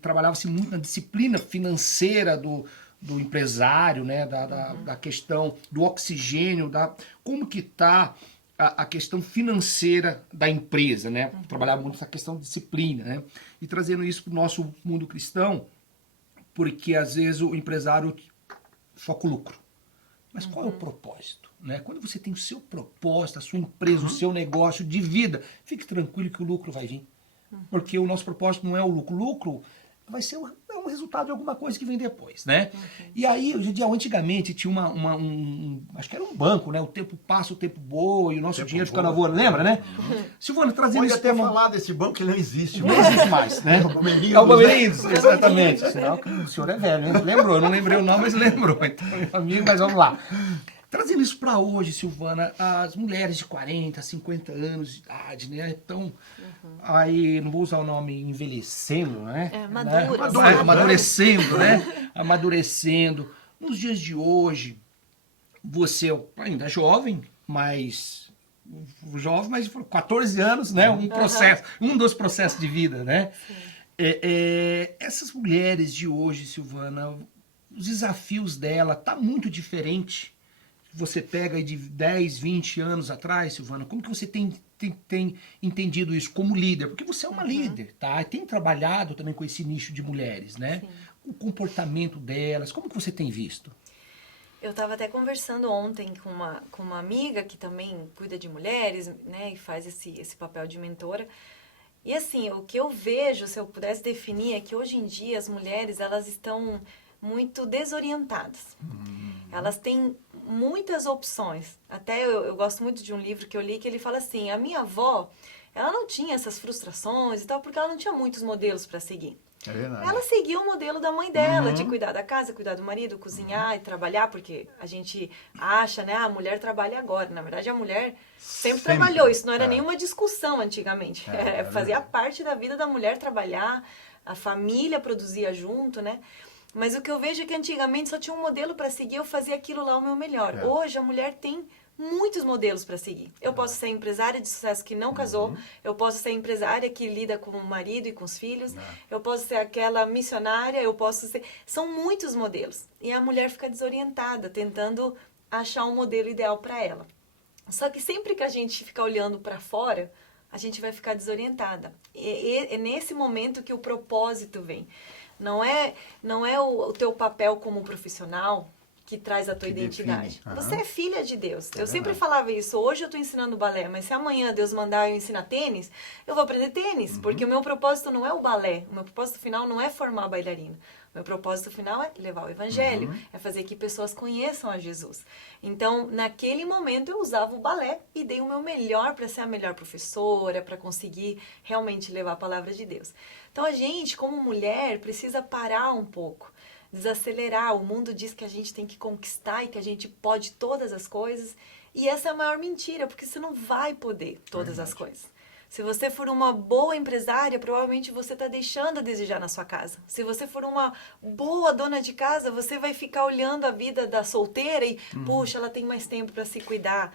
trabalhava-se muito na disciplina financeira do empresário, né? da questão do oxigênio, como que está a questão financeira da empresa, né? Trabalhava muito essa questão de disciplina, né? E trazendo isso para o nosso mundo cristão, porque às vezes o empresário foca o lucro. Mas qual é o propósito? Né? Quando você tem o seu propósito, a sua empresa, o seu negócio de vida, fique tranquilo que o lucro vai vir. Porque o nosso propósito não é o lucro. O lucro vai ser um resultado de alguma coisa que vem depois. Né? E aí, antigamente, tinha acho que era um banco, né? O tempo passa, o tempo voa, e o nosso dinheiro fica na voa. Lembra, né? Silvana, trazendo Pode isso até falar desse banco que ele não existe. Não existe mais, né? É o Bamerindos, exatamente. Sinal que o senhor é velho, hein? Lembrou, eu não lembrei o nome, mas lembrou. Então, meu amigo, mas vamos lá. Trazendo isso para hoje, Silvana, as mulheres de 40, 50 anos de idade, né? Então, aí, não vou usar o nome envelhecendo, né? Amadurecendo, né? Amadurecendo. Nos dias de hoje, você ainda é jovem, mas 14 anos, né? Um dos processos de vida, né? Essas mulheres de hoje, Silvana, os desafios dela tá muito diferente. Você pega aí de 10, 20 anos atrás, Silvana, como que você tem entendido isso como líder? Porque você é uma líder, tá? E tem trabalhado também com esse nicho de mulheres, né? Sim. O comportamento delas, como que você tem visto? Eu estava até conversando ontem com uma amiga que também cuida de mulheres, né? E faz esse papel de mentora. E assim, o que eu vejo, se eu pudesse definir, é que hoje em dia as mulheres, elas estão muito desorientadas. Elas têm muitas opções. Até eu gosto muito de um livro que eu li que ele fala assim, a minha avó, ela não tinha essas frustrações e tal, porque ela não tinha muitos modelos para seguir. É verdade. Ela seguia o modelo da mãe dela, de cuidar da casa, cuidar do marido, cozinhar e trabalhar, porque a gente acha, né, a mulher trabalha agora. Na verdade, a mulher sempre trabalhou. Isso não era nenhuma discussão antigamente. Fazia parte da vida da mulher trabalhar, a família produzia junto, né? Mas o que eu vejo é que antigamente só tinha um modelo para seguir, eu fazia aquilo lá o meu melhor. Hoje a mulher tem muitos modelos para seguir. Eu posso ser empresária de sucesso que não casou, eu posso ser empresária que lida com o marido e com os filhos, eu posso ser aquela missionária, eu posso ser... São muitos modelos. E a mulher fica desorientada, tentando achar um modelo ideal para ela. Só que sempre que a gente fica olhando para fora, a gente vai ficar desorientada. É nesse momento que o propósito vem. Não é o teu papel como profissional que traz a tua Que identidade. define. Você é filha de Deus. É Eu sempre verdade. falava isso. Hoje eu estou ensinando balé, mas se amanhã Deus mandar eu ensinar tênis, eu vou aprender tênis. Porque o meu propósito não é o balé. O meu propósito final não é formar bailarina. O meu propósito final é levar o evangelho. É fazer que pessoas conheçam a Jesus. Então, naquele momento, eu usava o balé e dei o meu melhor para ser a melhor professora, para conseguir realmente levar a palavra de Deus. Então, a gente, como mulher, precisa parar um pouco, desacelerar. O mundo diz que a gente tem que conquistar e que a gente pode todas as coisas. E essa é a maior mentira, porque você não vai poder todas as coisas. Se você for uma boa empresária, provavelmente você está deixando a desejar na sua casa. Se você for uma boa dona de casa, você vai ficar olhando a vida da solteira e, puxa, ela tem mais tempo para se cuidar.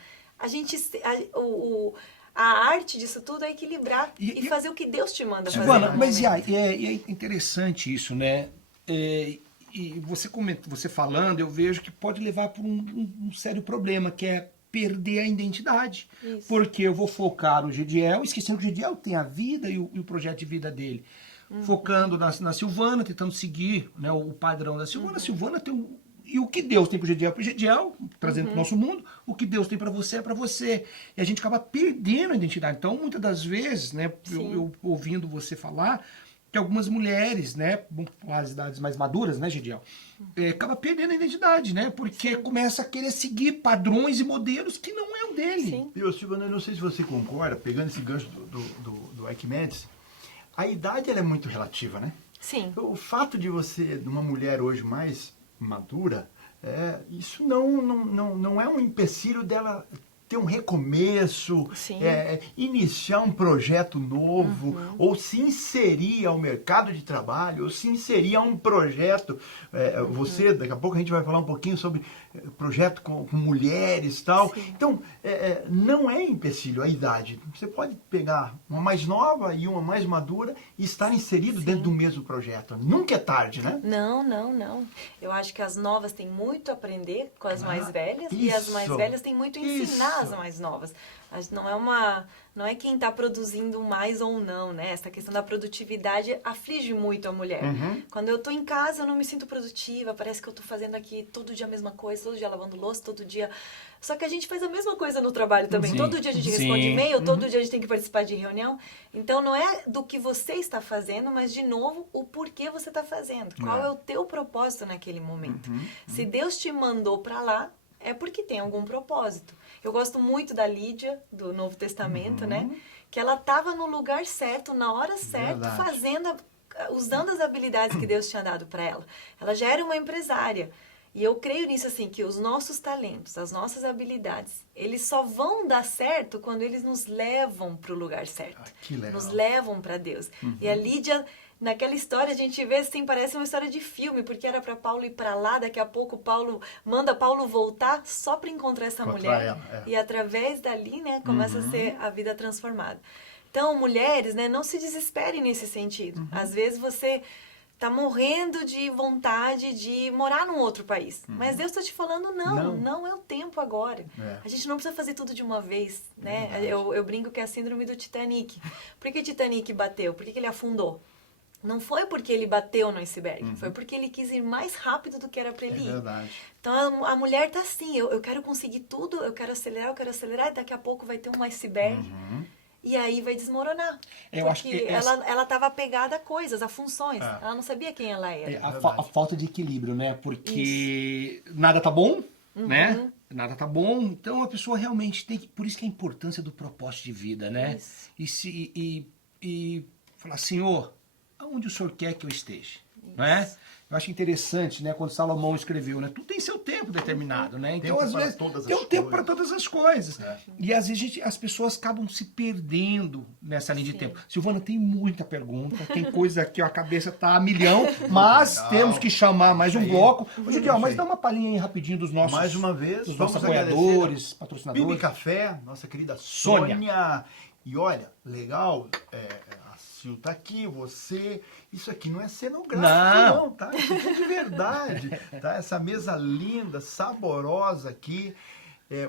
A arte disso tudo é equilibrar e fazer o que Deus te manda fazer. Silvana, no mas momento. é interessante isso, né? E você falando, eu vejo que pode levar para um sério problema, que é perder a identidade. Isso. Porque eu vou focar no Gediel, esquecendo que o Gediel tem a vida e o projeto de vida dele. Focando na Silvana, tentando seguir, né, o padrão da Silvana. A Silvana tem e o que Deus tem pro Gediel, trazendo pro nosso mundo, o que Deus tem para você é para você. E a gente acaba perdendo a identidade. Então, muitas das vezes, né, eu ouvindo você falar, que algumas mulheres, né, com as idades mais maduras, né, Gediel, acaba perdendo a identidade, né, porque começa a querer seguir padrões e modelos que não é o dele. Sim. E, Silvana, eu não sei se você concorda, pegando esse gancho do Arquimedes, a idade ela é muito relativa, né? Sim. O fato de você, de uma mulher hoje mais madura, isso não é um empecilho dela ter um recomeço, Sim. Iniciar um projeto novo, ou se inserir ao mercado de trabalho, ou se inserir a um projeto. Você, daqui a pouco a gente vai falar um pouquinho sobre projeto com mulheres e tal. Sim. Então, não é empecilho a idade. Você pode pegar uma mais nova e uma mais madura e estar inserido dentro do mesmo projeto. Nunca é tarde, né? Não. Eu acho que as novas têm muito a aprender com as mais velhas e as mais isso. velhas têm muito a ensinar Isso. as mais novas. Não é quem está produzindo mais ou não, né? Essa questão da produtividade aflige muito a mulher. Quando eu estou em casa, eu não me sinto produtiva, parece que eu estou fazendo aqui todo dia a mesma coisa, todo dia lavando louça, todo dia... Só que a gente faz a mesma coisa no trabalho também. Sim. Todo dia a gente Sim. responde e-mail, todo dia a gente tem que participar de reunião. Então, não é do que você está fazendo, mas, de novo, o porquê você está fazendo. Qual é o teu propósito naquele momento. Se Deus te mandou para lá, é porque tem algum propósito. Eu gosto muito da Lídia, do Novo Testamento, né? Que ela estava no lugar certo, na hora certa, usando as habilidades que Deus tinha dado para ela. Ela já era uma empresária. E eu creio nisso, assim, que os nossos talentos, as nossas habilidades, eles só vão dar certo quando eles nos levam para o lugar certo. Que legal. Nos levam para Deus. E a Lídia... Naquela história a gente vê assim, parece uma história de filme, porque era para Paulo ir para lá, daqui a pouco Paulo manda Paulo voltar só para encontrar essa mulher. ela, E através dali, né, começa a ser a vida transformada. Então, mulheres, né, não se desesperem nesse sentido. Às vezes você tá morrendo de vontade de morar num outro país. Mas Deus está te falando, não é o tempo agora. A gente não precisa fazer tudo de uma vez, né? Eu brinco que é a síndrome do Titanic. Por que o Titanic bateu? Por que ele afundou? Não foi porque ele bateu no iceberg, foi porque ele quis ir mais rápido do que era para ele ir. Verdade. Então a mulher tá assim, eu quero conseguir tudo, eu quero acelerar, e daqui a pouco vai ter um iceberg. E aí vai desmoronar. Eu acho que ela estava apegada a coisas, a funções. Ela não sabia quem ela era. A falta de equilíbrio, né? Porque nada tá bom, né? Nada tá bom. Então a pessoa realmente tem que... Por isso que é a importância do propósito de vida, né? Isso. E falar, Senhor, aonde o Senhor quer que eu esteja? Não é? Eu acho interessante, né, quando Salomão escreveu, né, tudo tem seu tempo determinado, né? Então, às vezes, tem um tempo para todas as coisas. E às vezes as pessoas acabam se perdendo nessa linha de tempo. Silvana, tem muita pergunta, tem coisa aqui, ó, a cabeça tá a milhão, mas temos que chamar mais um bloco. Ô, Gideão, mas dá uma palhinha aí rapidinho dos nossos, mais uma vez, dos nossos vamos apoiadores, patrocinadores. Bibi Café, nossa querida Sônia. E olha, legal, a Sil tá aqui, você... Isso aqui não é cenográfico, não, tá? Isso aqui é de verdade, tá? Essa mesa linda, saborosa aqui.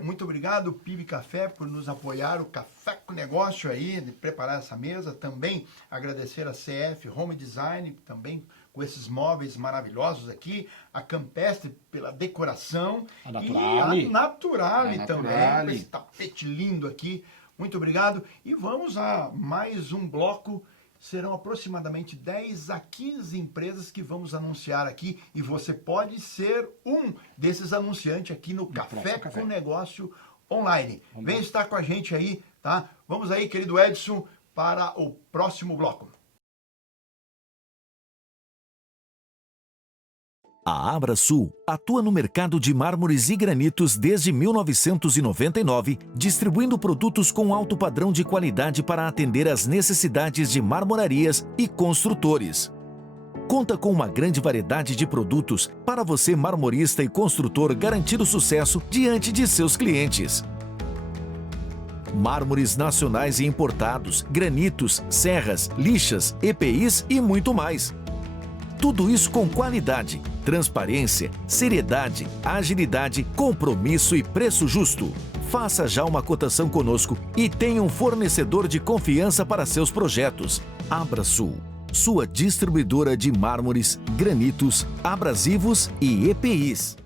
Muito obrigado, PIB Café, por nos apoiar, o Café com Negócio aí, de preparar essa mesa. Também agradecer a CF Home Design, também com esses móveis maravilhosos aqui, a Campestre pela decoração A Naturale. e a Naturale A também, Naturale. com esse tapete lindo aqui. Muito obrigado. E vamos a mais um bloco. Serão aproximadamente 10 a 15 empresas que vamos anunciar aqui e você pode ser um desses anunciantes aqui no Café com Negócio Online. Vem estar com a gente aí, tá? Vamos aí, querido Edson, para o próximo bloco. A Abrasul atua no mercado de mármores e granitos desde 1999, distribuindo produtos com alto padrão de qualidade para atender às necessidades de marmorarias e construtores. Conta com uma grande variedade de produtos para você, marmorista e construtor, garantir o sucesso diante de seus clientes. Mármores nacionais e importados, granitos, serras, lixas, EPIs e muito mais. Tudo isso com qualidade, transparência, seriedade, agilidade, compromisso e preço justo. Faça já uma cotação conosco e tenha um fornecedor de confiança para seus projetos. Abrasul, sua distribuidora de mármores, granitos, abrasivos e EPIs.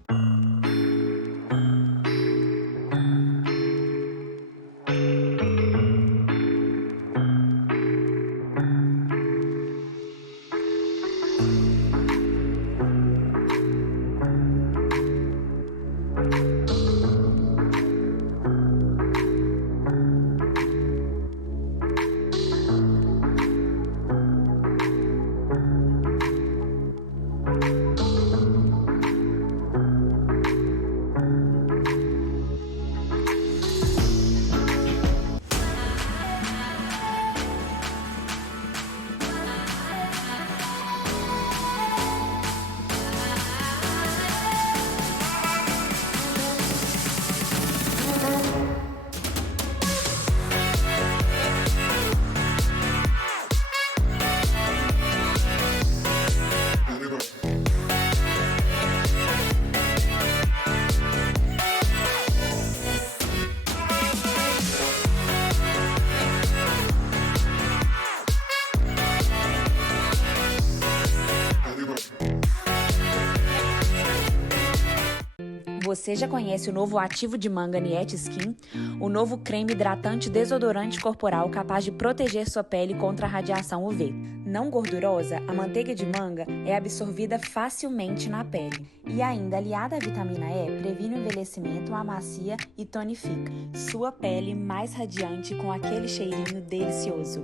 Você já conhece o novo ativo de manga Niet Skin? O novo creme hidratante desodorante corporal capaz de proteger sua pele contra a radiação UV. Não gordurosa, a manteiga de manga é absorvida facilmente na pele. E ainda aliada à vitamina E, previne o envelhecimento, amacia e tonifica. Sua pele mais radiante com aquele cheirinho delicioso.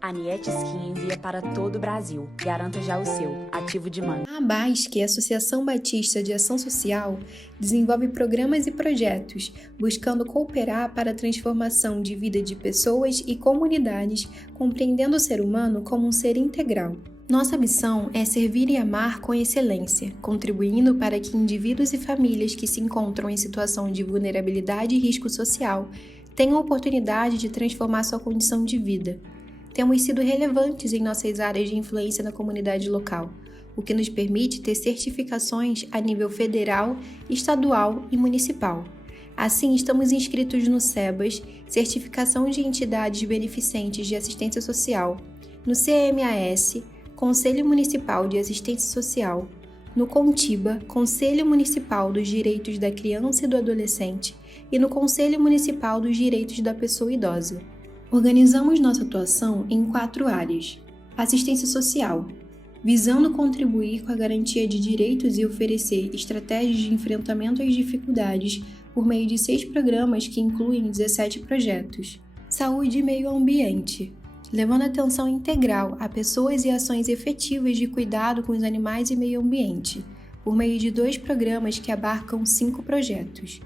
A Niet Skin envia para todo o Brasil. Garanta já o seu, ativo de manga. A ABASC, Associação Batista de Ação Social, desenvolve programas e projetos, buscando cooperar para a transformação de vida de pessoas e comunidades, compreendendo o ser humano como um ser integral. Nossa missão é servir e amar com excelência, contribuindo para que indivíduos e famílias que se encontram em situação de vulnerabilidade e risco social tenham a oportunidade de transformar sua condição de vida. Temos sido relevantes em nossas áreas de influência na comunidade local, o que nos permite ter certificações a nível federal, estadual e municipal. Assim, estamos inscritos no SEBAS, Certificação de Entidades Beneficentes de Assistência Social, no CMAS, Conselho Municipal de Assistência Social, no CONTIBA, Conselho Municipal dos Direitos da Criança e do Adolescente, e no Conselho Municipal dos Direitos da Pessoa Idosa. Organizamos nossa atuação em 4 áreas. Assistência social, visando contribuir com a garantia de direitos e oferecer estratégias de enfrentamento às dificuldades por meio de 6 programas que incluem 17 projetos. Saúde e meio ambiente, levando atenção integral a pessoas e ações efetivas de cuidado com os animais e meio ambiente, por meio de 2 programas que abarcam 5 projetos.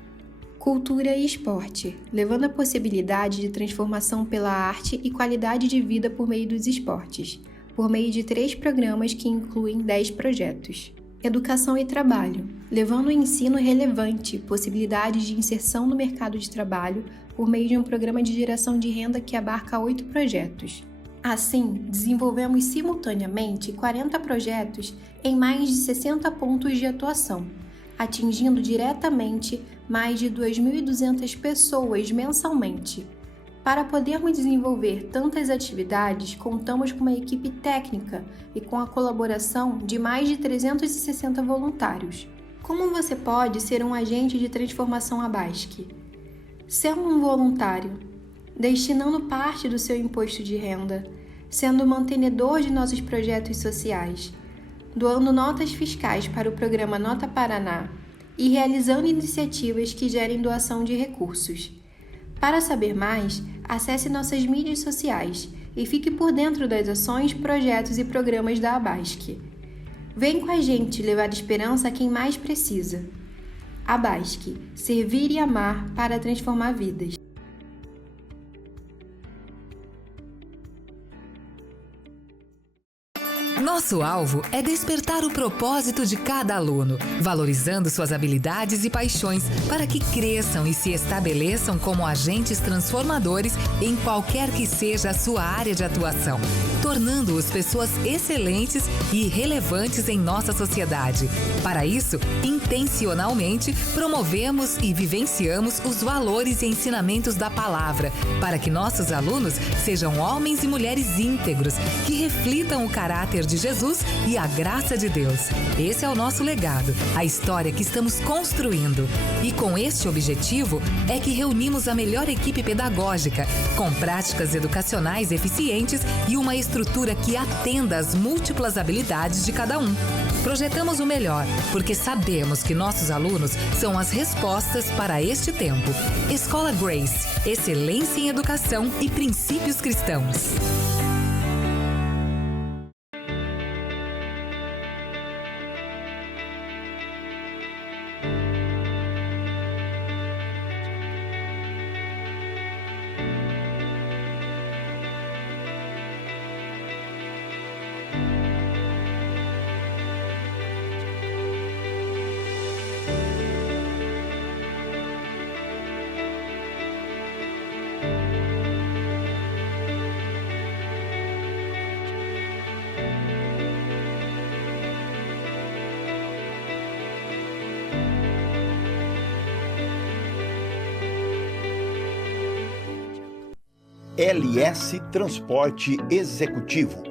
Cultura e esporte, levando a possibilidade de transformação pela arte e qualidade de vida por meio dos esportes, por meio de 3 programas que incluem 10 projetos. Educação e trabalho, levando o ensino relevante, possibilidades de inserção no mercado de trabalho por meio de um programa de geração de renda que abarca 8 projetos. Assim, desenvolvemos simultaneamente 40 projetos em mais de 60 pontos de atuação, atingindo diretamente mais de 2.200 pessoas mensalmente. Para podermos desenvolver tantas atividades, contamos com uma equipe técnica e com a colaboração de mais de 360 voluntários. Como você pode ser um agente de transformação ABASC? Sendo um voluntário, destinando parte do seu imposto de renda, sendo mantenedor de nossos projetos sociais, doando notas fiscais para o programa Nota Paraná e realizando iniciativas que gerem doação de recursos. Para saber mais, acesse nossas mídias sociais e fique por dentro das ações, projetos e programas da ABASC. Vem com a gente levar esperança a quem mais precisa. ABASC, servir e amar para transformar vidas. Nosso alvo é despertar o propósito de cada aluno, valorizando suas habilidades e paixões para que cresçam e se estabeleçam como agentes transformadores em qualquer que seja a sua área de atuação, tornando-os pessoas excelentes e relevantes em nossa sociedade. Para isso, intencionalmente, promovemos e vivenciamos os valores e ensinamentos da palavra, para que nossos alunos sejam homens e mulheres íntegros, que reflitam o caráter de Jesus e a graça de Deus. Esse é o nosso legado, a história que estamos construindo. E com este objetivo é que reunimos a melhor equipe pedagógica, com práticas educacionais eficientes e uma estrutura que atenda às múltiplas habilidades de cada um. Projetamos o melhor, porque sabemos que nossos alunos são as respostas para este tempo. Escola Grace, excelência em educação e princípios cristãos. LS Transporte Executivo,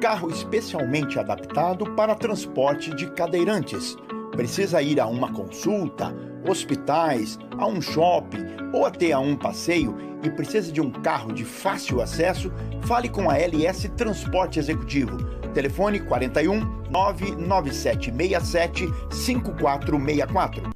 carro especialmente adaptado para transporte de cadeirantes. Precisa ir a uma consulta, hospitais, a um shopping ou até a um passeio e precisa de um carro de fácil acesso? Fale com a LS Transporte Executivo. Telefone 41 99767 5464.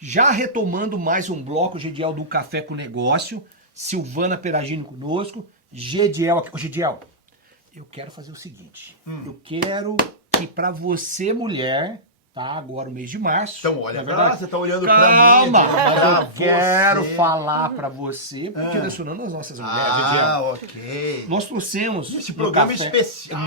Já retomando mais um bloco, Gediel do Café com Negócio, Silvana Peragini conosco, Gediel aqui. Ô, Gediel, eu quero fazer o seguinte, eu quero que pra você, mulher, tá, agora o mês de março... Então olha, você tá olhando pra mim. Calma, mas eu quero falar pra você, direcionando as nossas mulheres, Gediel. Ok. Nós trouxemos... Esse programa café, especial.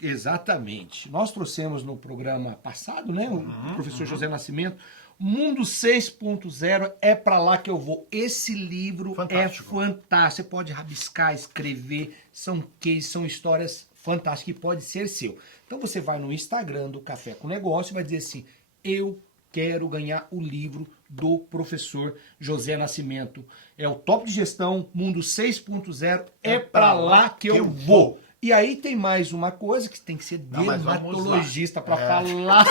Exatamente. Nós trouxemos no programa passado, né, o professor José Nascimento, Mundo 6.0 é pra lá que eu vou. Esse livro é fantástico. Você pode rabiscar, escrever, são cases, são histórias fantásticas que pode ser seu. Então você vai no Instagram do Café com Negócio e vai dizer assim, eu quero ganhar o livro do professor José Nascimento. É o Top de Gestão, Mundo 6.0, é pra lá que eu vou. E aí tem mais uma coisa que tem que ser dermatologista para falar.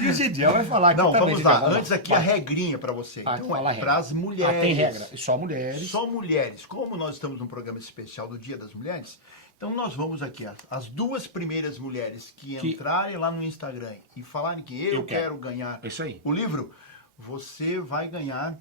E o Gediel vai falar aqui também. Vamos lá. Antes aqui a regrinha para você. Então para as mulheres. Tem regra. Só mulheres. Só mulheres. Como nós estamos num programa especial do Dia das Mulheres, então nós vamos aqui. As duas primeiras mulheres que entrarem lá no Instagram e falarem que eu quero ganhar o livro, você vai ganhar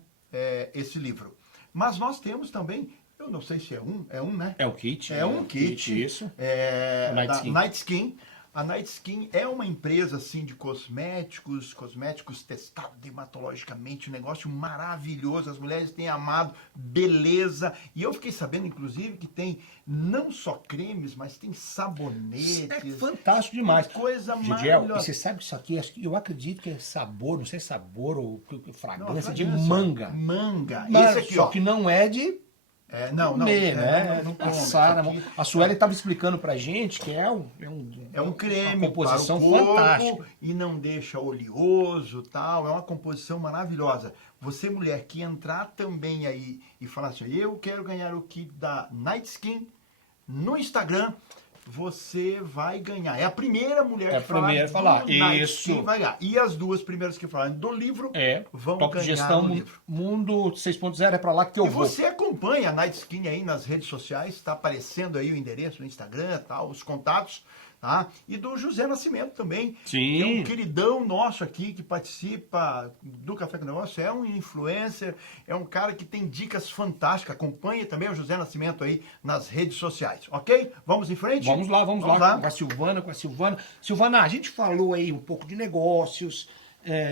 esse livro. Mas nós temos também... Eu não sei se é um, né? É um kit. É um kit. Isso. Da Night Skin. A Night Skin é uma empresa assim de cosméticos testados dermatologicamente, um negócio maravilhoso. As mulheres têm amado, beleza. E eu fiquei sabendo, inclusive, que tem não só cremes, mas tem sabonetes. É fantástico demais. Coisa Gidiel, maravilhosa. você sabe que isso aqui, eu acredito que é sabor, não sei se é sabor ou fragrância Não, de fragrância. manga. Manga. Mas, Esse aqui, só ó. que não é de comer, né? não come. Passar, Isso aqui a Sueli estava explicando pra gente que é um creme uma composição para o corpo fantástica. e não deixa oleoso, tal. É uma composição maravilhosa. Você, mulher, que entrar também aí e falar assim, eu quero ganhar o kit da Night Skin no Instagram, você vai ganhar. É a primeira mulher que falar. do Night Isso. Skin vai ganhar. E as duas primeiras que falarem do livro vão Top ganhar de Gestão o livro. Mundo 6.0 é pra lá que eu E vou. você acompanha a Night Skin aí nas redes sociais, está aparecendo aí o endereço no Instagram, tal, os contatos, tá? E do José Nascimento também. Sim. Que é um queridão nosso aqui que participa do Café com Negócio, é um influencer, é um cara que tem dicas fantásticas. Acompanhe também o José Nascimento aí nas redes sociais, ok? Vamos em frente? Vamos lá com a Silvana. Silvana, a gente falou aí um pouco de negócios,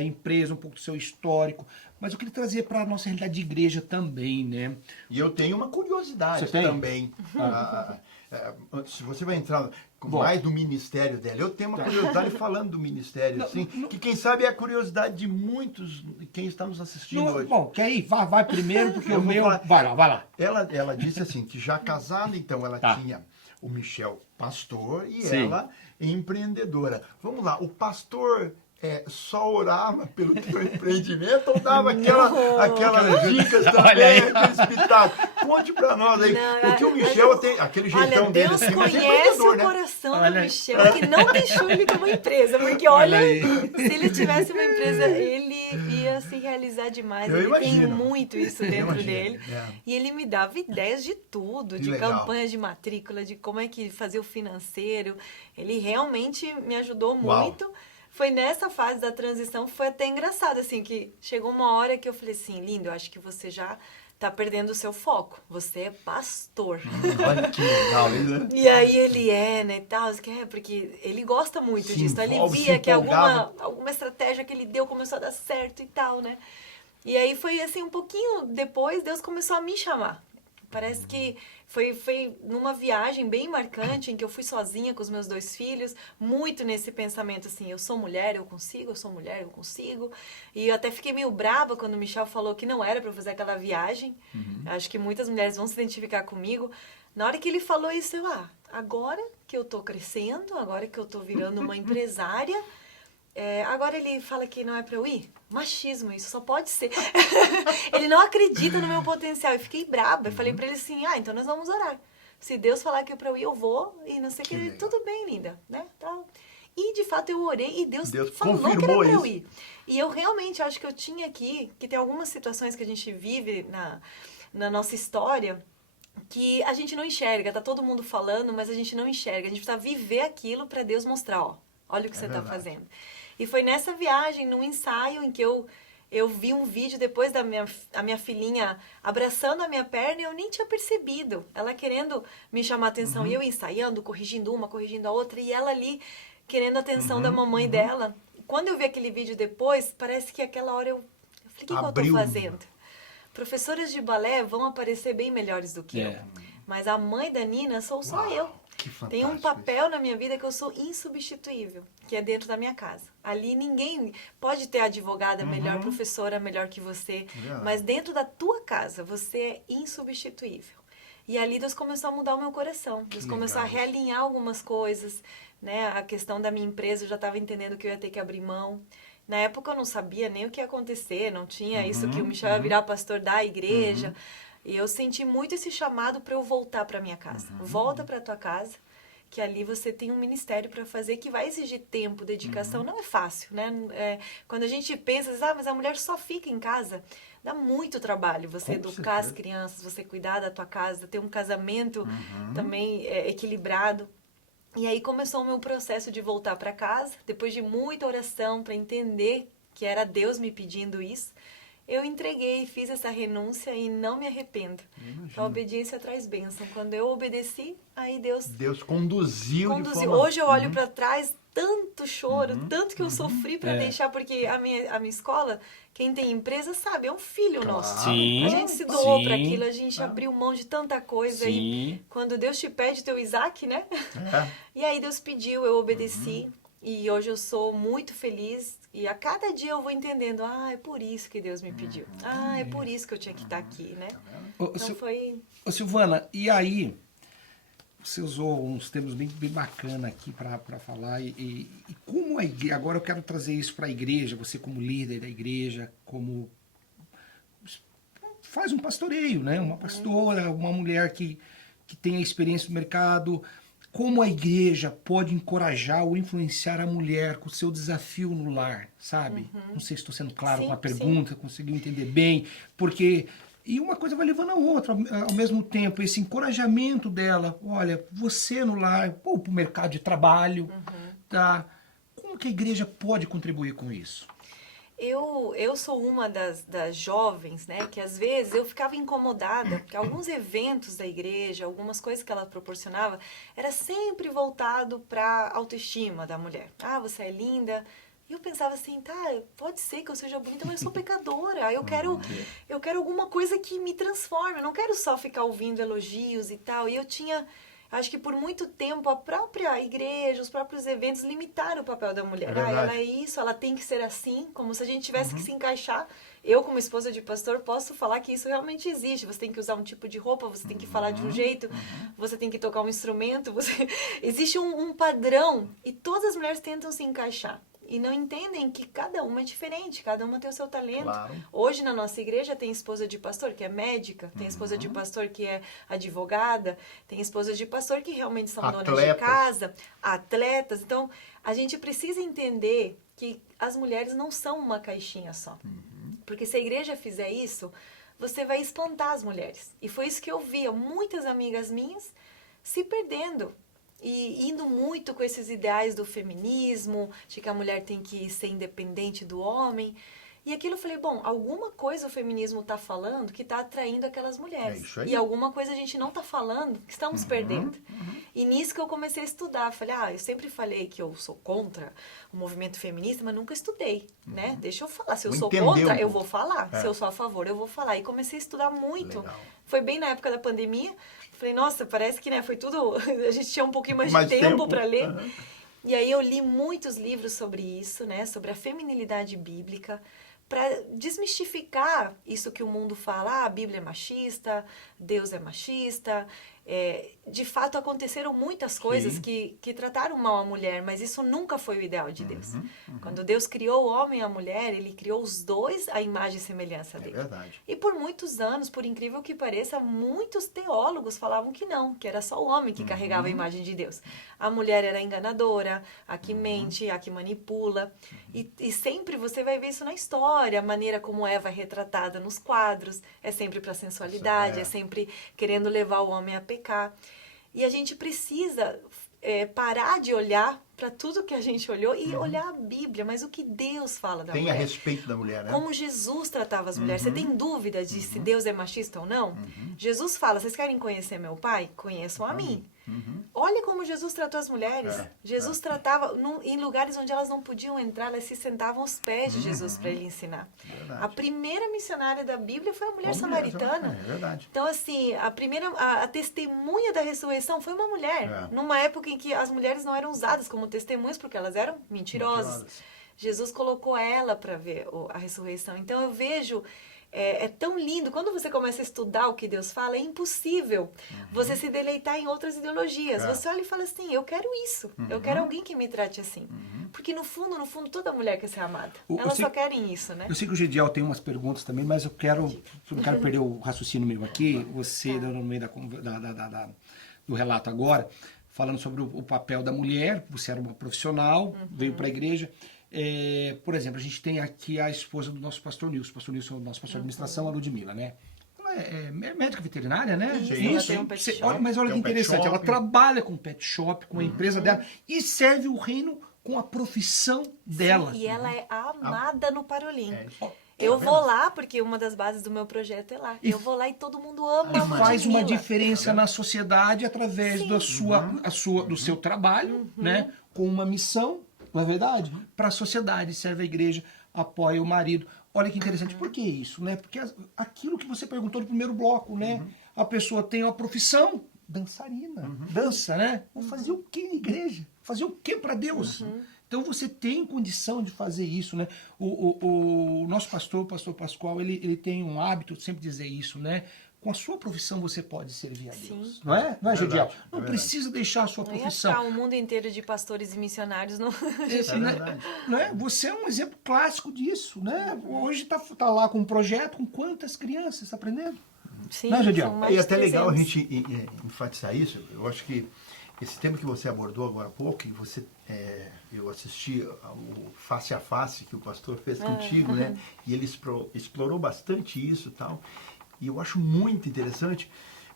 empresa, um pouco do seu histórico, mas eu queria trazer para a nossa realidade de igreja também, né? E eu tenho uma curiosidade Você tem? também. Se você vai entrar mais do ministério dela, eu tenho uma curiosidade falando do ministério, assim, que quem sabe é a curiosidade de muitos, de quem está nos assistindo hoje. Bom, quer ir? Vai primeiro, porque Eu o vou meu... falar. Vai lá. Ela disse assim, que já casada, então ela Tá. tinha o Michel pastor e Sim. ela empreendedora. Vamos lá, o pastor só orava pelo teu empreendimento ou dava aquelas dicas Olha aí. também, aqueles pitacos? Conte pra nós aí, porque o Michel tem aquele jeitão dele Deus assim, mas é conhece empreendedor, o né? coração do Michel, que não deixou ele ter uma empresa, porque olha, se ele tivesse uma empresa, ele ia se realizar demais. Eu Ele tem imagino. muito isso Eu dentro imagino, dele. E ele me dava ideias de tudo, Que de legal. campanhas de matrícula, de como é que fazer o financeiro. Ele realmente me ajudou Uau. muito. Foi nessa fase da transição, foi até engraçado, assim, que chegou uma hora que eu falei assim, lindo, eu acho que você já tá perdendo o seu foco. Você é pastor. Olha que legal, né? E aí ele né, e tal, porque ele gosta muito Se disso. Ele envolve, via se que empolgava. alguma estratégia que ele deu começou a dar certo e tal, né? E aí foi assim, um pouquinho depois, Deus começou a me chamar. Parece que foi numa viagem bem marcante, em que eu fui sozinha com os meus 2 filhos, muito nesse pensamento assim, eu sou mulher, eu consigo, eu sou mulher, eu consigo. E eu até fiquei meio brava quando o Michel falou que não era para fazer aquela viagem. Acho que muitas mulheres vão se identificar comigo. Na hora que ele falou isso, agora que eu tô crescendo, agora que eu tô virando uma empresária, agora ele fala que não é pra eu ir? Machismo, isso só pode ser. Ele não acredita no meu potencial. Eu fiquei braba. Eu falei pra ele assim, então nós vamos orar. Se Deus falar que é pra eu ir, eu vou. E não sei o que. Ele, tudo bem, linda. Né? Tal. E de fato eu orei e Deus falou que era pra eu ir. E eu realmente acho que eu tinha que tem algumas situações que a gente vive na nossa história que a gente não enxerga. Tá todo mundo falando, mas a gente não enxerga. A gente precisa viver aquilo pra Deus mostrar, olha o que você tá fazendo. E foi nessa viagem, num ensaio, em que eu vi um vídeo depois da minha filhinha abraçando a minha perna e eu nem tinha percebido. Ela querendo me chamar a atenção. E eu ensaiando, corrigindo uma, corrigindo a outra. E ela ali querendo a atenção da mamãe dela. Quando eu vi aquele vídeo depois, parece que aquela hora eu falei, o que eu tô fazendo? Professoras de balé vão aparecer bem melhores do que eu. Mas a mãe da Nina sou só eu. Tem um papel na minha vida que eu sou insubstituível, que é dentro da minha casa. Ali ninguém pode ter advogada melhor, professora melhor que você, mas dentro da tua casa você é insubstituível. E ali Deus começou a mudar o meu coração. Deus começou a realinhar algumas coisas, né? A questão da minha empresa, eu já estava entendendo que eu ia ter que abrir mão. Na época eu não sabia nem o que ia acontecer, não tinha isso que o Michel ia virar pastor da igreja. E eu senti muito esse chamado para eu voltar para minha casa. Volta para tua casa, que ali você tem um ministério para fazer que vai exigir tempo, dedicação. Não é fácil, né? Quando a gente pensa, mas a mulher só fica em casa, dá muito trabalho. Você educar as crianças, você cuidar da tua casa, ter um casamento também equilibrado. E aí começou o meu processo de voltar para casa, depois de muita oração para entender que era Deus me pedindo isso. eu entreguei, fiz essa renúncia e não me arrependo. A obediência traz bênção. Quando eu obedeci, aí Deus conduziu. De forma... Hoje eu olho para trás, tanto choro, tanto que eu sofri para deixar, porque a minha escola, quem tem empresa sabe, é um filho nosso. Sim, a gente se doou para aquilo, a gente abriu mão de tanta coisa. Sim. E quando Deus te pede teu Isaac, né? E aí Deus pediu, eu obedeci. E hoje eu sou muito feliz. E a cada dia eu vou entendendo, é por isso que Deus me pediu. É por isso que eu tinha que estar aqui, né? Então foi... Ô Silvana, e aí, você usou uns termos bem bacana aqui para falar, e como a igreja, agora eu quero trazer isso para a igreja, você como líder da igreja, como faz um pastoreio, né? Uma pastora, uma mulher que tem a experiência do mercado. Como a igreja pode encorajar ou influenciar a mulher com o seu desafio no lar, sabe? Não sei se estou sendo claro com a pergunta, conseguiu entender bem, porque... E uma coisa vai levando a outra ao mesmo tempo, esse encorajamento dela, olha, você no lar, ou para o mercado de trabalho, tá? Como que a igreja pode contribuir com isso? Eu sou uma das jovens, né, que às vezes eu ficava incomodada, porque alguns eventos da igreja, algumas coisas que ela proporcionava, era sempre voltado para a autoestima da mulher. Você é linda. E eu pensava assim, pode ser que eu seja bonita, mas eu sou pecadora. Eu quero alguma coisa que me transforme. Eu não quero só ficar ouvindo elogios e tal. E eu tinha... Acho que por muito tempo a própria igreja, os próprios eventos limitaram o papel da mulher. Ela é isso, ela tem que ser assim, como se a gente tivesse que se encaixar. Eu, como esposa de pastor, posso falar que isso realmente existe. Você tem que usar um tipo de roupa, você tem que falar de um jeito, você tem que tocar um instrumento. Existe um padrão e todas as mulheres tentam se encaixar. E não entendem que cada uma é diferente, cada uma tem o seu talento. Claro. Hoje na nossa igreja tem esposa de pastor que é médica, tem esposa de pastor que é advogada, tem esposa de pastor que realmente são donas de casa, atletas. Então, a gente precisa entender que as mulheres não são uma caixinha só. Porque se a igreja fizer isso, você vai espantar as mulheres. E foi isso que eu via muitas amigas minhas se perdendo. E indo muito com esses ideais do feminismo, de que a mulher tem que ser independente do homem. E aquilo eu falei, alguma coisa o feminismo está falando que está atraindo aquelas mulheres. É isso aí. E alguma coisa a gente não está falando que estamos perdendo. E nisso que eu comecei a estudar. Falei, eu sempre falei que eu sou contra o movimento feminista, mas nunca estudei, né? Deixa eu falar. Se eu sou contra, eu vou falar. Se eu sou a favor, eu vou falar. E comecei a estudar muito. Legal. Foi bem na época da pandemia. Falei, nossa, parece que foi tudo... A gente tinha um pouquinho mais de tempo para ler. E aí eu li muitos livros sobre isso, né? Sobre a feminilidade bíblica, para desmistificar isso que o mundo fala. A Bíblia é machista, Deus é machista. De fato, aconteceram muitas coisas que trataram mal a mulher, mas isso nunca foi o ideal de Deus. Quando Deus criou o homem e a mulher, Ele criou os dois à imagem e semelhança dele. É verdade. E por muitos anos, por incrível que pareça, muitos teólogos falavam que não, que era só o homem que carregava a imagem de Deus. A mulher era enganadora, a que mente, a que manipula. E sempre você vai ver isso na história, a maneira como Eva é retratada nos quadros, é sempre para sensualidade, é sempre querendo levar o homem a pecar. E a gente precisa parar de olhar para tudo que a gente olhou e olhar a Bíblia, mas o que Deus fala da mulher. Tem a respeito da mulher, né? Como Jesus tratava as mulheres. Você tem dúvida de se Deus é machista ou não? Jesus fala, vocês querem conhecer meu pai? Conheçam a mim. Olha como Jesus tratou as mulheres. Jesus tratava em lugares onde elas não podiam entrar, elas se sentavam aos pés de Jesus para ele ensinar. A primeira missionária da Bíblia foi a mulher samaritana. É verdade. Então, assim, a testemunha da ressurreição foi uma mulher. Numa época em que as mulheres não eram usadas como testemunhas porque elas eram mentirosas. Jesus colocou ela para ver a ressurreição. Então, eu vejo... É tão lindo. Quando você começa a estudar o que Deus fala, é impossível você se deleitar em outras ideologias. Você olha e fala assim, eu quero isso. Eu quero alguém que me trate assim. Porque no fundo, toda mulher quer ser amada. Elas só querem isso, né? Eu sei que o Gediel tem umas perguntas também, mas eu não quero perder o raciocínio meu aqui. Você, no meio do relato agora, falando sobre o papel da mulher. Você era uma profissional, veio para a igreja. Por exemplo, a gente tem aqui a esposa do nosso pastor Nilson. O pastor Nilson é o nosso pastor de administração, a Ludmila, né? Ela é médica veterinária, né? Isso. Ela tem um pet shop. Mas olha que interessante, ela trabalha com pet shop, com a empresa dela e serve o reino com a profissão dela. E ela é amada no Parolim. Eu vou lá, porque uma das bases do meu projeto é lá. Eu vou lá e todo mundo ama a Faz uma Ludmilla. diferença na sociedade através do seu trabalho, né? Com uma missão, não é verdade? Para a sociedade, serve a igreja, apoia o marido. Olha que interessante, por que isso, né? Porque aquilo que você perguntou no primeiro bloco, né? A pessoa tem uma profissão, dançarina, dança, né? Vou fazer o que na igreja? Fazer o que para Deus? Então você tem condição de fazer isso, né? O nosso pastor, o pastor Pascoal, ele tem um hábito de sempre dizer isso, né? Com a sua profissão você pode servir a Deus. Não é? Não é, Gediel? Não precisa deixar a sua Não ia profissão. ficar um mundo inteiro de pastores e missionários. Não, Não é? Você é um exemplo clássico disso, né? Hoje tá lá com um projeto com quantas crianças aprendendo? Sim, Não é, Gediel? são mais de É até legal a 300. gente enfatizar isso. Eu acho que esse tema que você abordou agora há pouco, e eu assisti o Face a Face que o pastor fez contigo, né? E ele explorou bastante isso e tal. E eu acho muito interessante,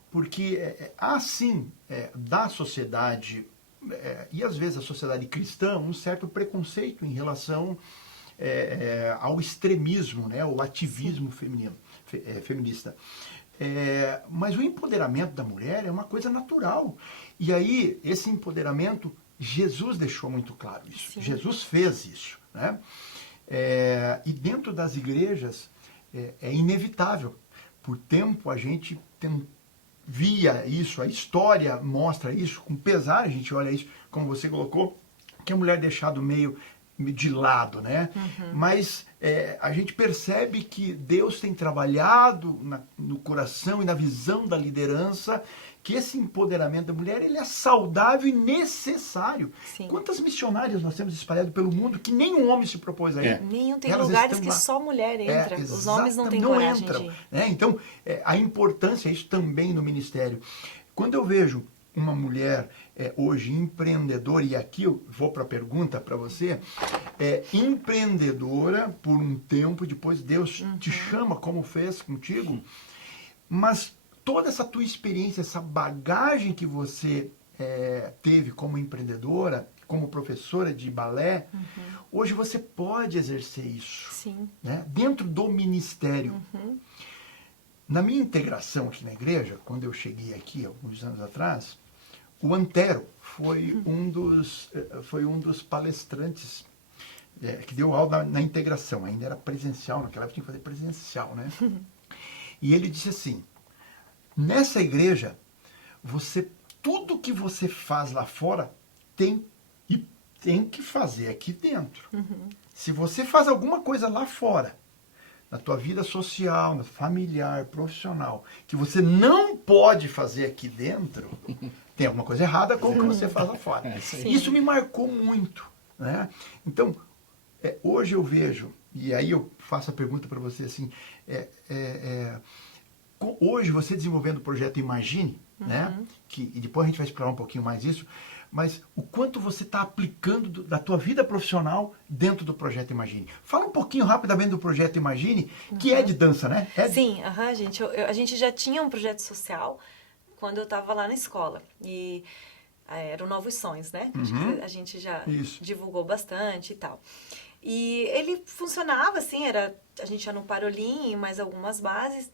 porque há sim, da sociedade, e às vezes a sociedade cristã, um certo preconceito em relação ao extremismo, né? O ativismo feminista. Mas o empoderamento da mulher é uma coisa natural. E aí, esse empoderamento, Jesus deixou muito claro isso. Sim. Jesus fez isso, né? E dentro das igrejas é inevitável. Por tempo a gente via isso, a história mostra isso, com pesar a gente olha isso, como você colocou, que a mulher deixado meio de lado, né? Mas a gente percebe que Deus tem trabalhado no coração e na visão da liderança, que esse empoderamento da mulher, ele é saudável e necessário. Sim. Quantas missionárias nós temos espalhado pelo mundo que nenhum homem se propôs a ir? Nenhum, tem Elas lugares estão que lá. só mulher entra. Os homens não têm não coragem entram, de ir. né? Então, a importância, isso também no ministério. Quando eu vejo uma mulher hoje empreendedora, e aqui eu vou para a pergunta para você, empreendedora por um tempo, depois Deus te chama, como fez contigo, mas toda essa tua experiência, essa bagagem que você teve como empreendedora, como professora de balé, hoje você pode exercer isso. Sim. Né? Dentro do ministério. Na minha integração aqui na igreja, quando eu cheguei aqui, alguns anos atrás, o Antero foi um dos palestrantes que deu aula na integração. Ainda era presencial, naquela época tinha que fazer presencial, né? E ele disse assim, nessa igreja, tudo que você faz lá fora tem que fazer aqui dentro. Se você faz alguma coisa lá fora, na tua vida social, na familiar, profissional, que você não pode fazer aqui dentro, tem alguma coisa errada com o que você faz lá fora. Isso me marcou muito, né? Então, hoje eu vejo, e aí eu faço a pergunta para você assim, hoje você desenvolvendo o projeto Imagine, né? E depois a gente vai explorar um pouquinho mais isso, mas o quanto você está aplicando da tua vida profissional dentro do projeto Imagine. Fala um pouquinho rapidamente do projeto Imagine, que é de dança, né? Sim, gente. A gente já tinha um projeto social quando eu estava lá na escola. E era o Novos Sonhos, né? A gente já divulgou bastante e tal. E ele funcionava assim, a gente ia no Parolim e mais algumas bases.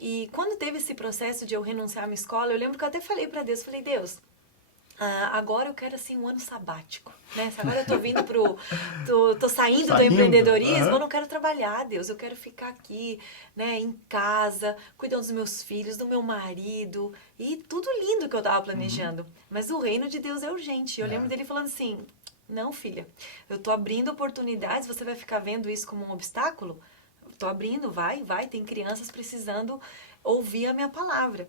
E quando teve esse processo de eu renunciar à minha escola, eu lembro que eu até falei para Deus, Deus, agora eu quero assim um ano sabático, né? Agora eu tô vindo tô saindo do empreendedorismo, eu não quero trabalhar, Deus, eu quero ficar aqui, né, em casa, cuidando dos meus filhos, do meu marido, e tudo lindo que eu tava planejando. Mas o reino de Deus é urgente. Eu lembro dele falando assim, não, filha, eu tô abrindo oportunidades, você vai ficar vendo isso como um obstáculo? Tô abrindo, vai, tem crianças precisando ouvir a minha palavra.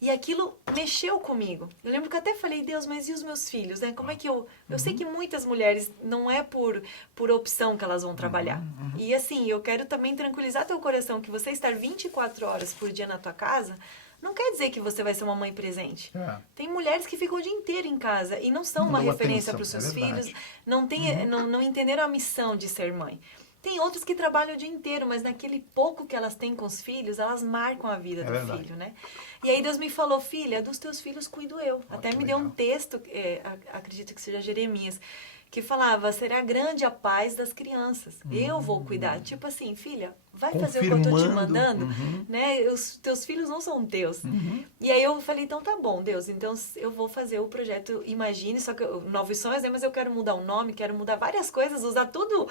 E aquilo mexeu comigo. Eu lembro que eu até falei, Deus, mas e os meus filhos, né? Como é que eu sei que muitas mulheres não é por opção que elas vão trabalhar. E assim, eu quero também tranquilizar teu coração que você estar 24 horas por dia na tua casa não quer dizer que você vai ser uma mãe presente. Tem mulheres que ficam o dia inteiro em casa e não são uma referência para os seus filhos, não entenderam a missão de ser mãe. Tem outras que trabalham o dia inteiro, mas naquele pouco que elas têm com os filhos, elas marcam a vida do filho, né? E aí Deus me falou, filha, dos teus filhos cuido eu. Até me deu um texto, acredito que seja Jeremias, que falava, será grande a paz das crianças. Eu vou cuidar. Tipo assim, filha, vai fazer o que eu tô te mandando, né? Os teus filhos não são teus. E aí eu falei, então tá bom, Deus, então eu vou fazer o projeto Imagine, só que Novos Sonhos, né? Mas eu quero mudar o nome, quero mudar várias coisas, usar tudo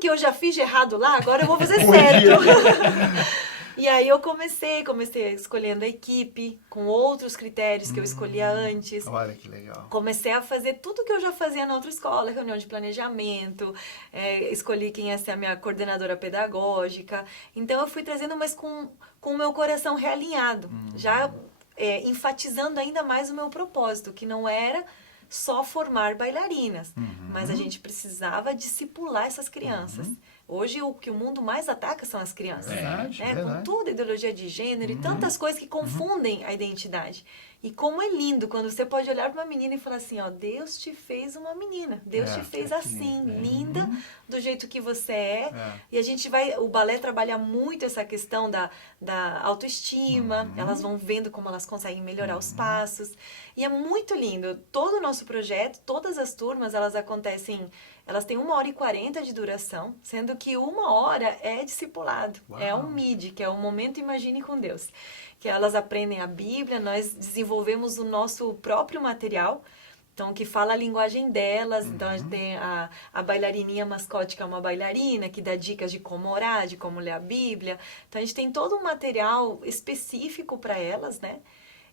que eu já fiz de errado lá, agora eu vou fazer certo. E aí eu comecei escolhendo a equipe, com outros critérios que eu escolhia antes. Olha que legal. Comecei a fazer tudo que eu já fazia na outra escola, reunião de planejamento, escolhi quem ia ser a minha coordenadora pedagógica. Então eu fui trazendo, mas com o meu coração realinhado, já enfatizando ainda mais o meu propósito, que não era só formar bailarinas, mas a gente precisava discipular essas crianças. Hoje o que o mundo mais ataca são as crianças, Verdade. Com toda a ideologia de gênero e tantas coisas que confundem a identidade. E como é lindo quando você pode olhar para uma menina e falar assim, ó, Deus te fez uma menina, Deus te fez assim, linda, do jeito que você é. E a gente o balé trabalha muito essa questão da autoestima, elas vão vendo como elas conseguem melhorar os passos. E é muito lindo. Todo o nosso projeto, todas as turmas, elas têm 1h40 de duração, sendo que 1 hora é discipulado. Uau. É um MID, que é o Momento Imagine com Deus. Que elas aprendem a Bíblia, nós desenvolvemos o nosso próprio material, então, que fala a linguagem delas. Então, a gente tem a bailarininha mascote, que é uma bailarina, que dá dicas de como orar, de como ler a Bíblia. Então, a gente tem todo um material específico para elas, né?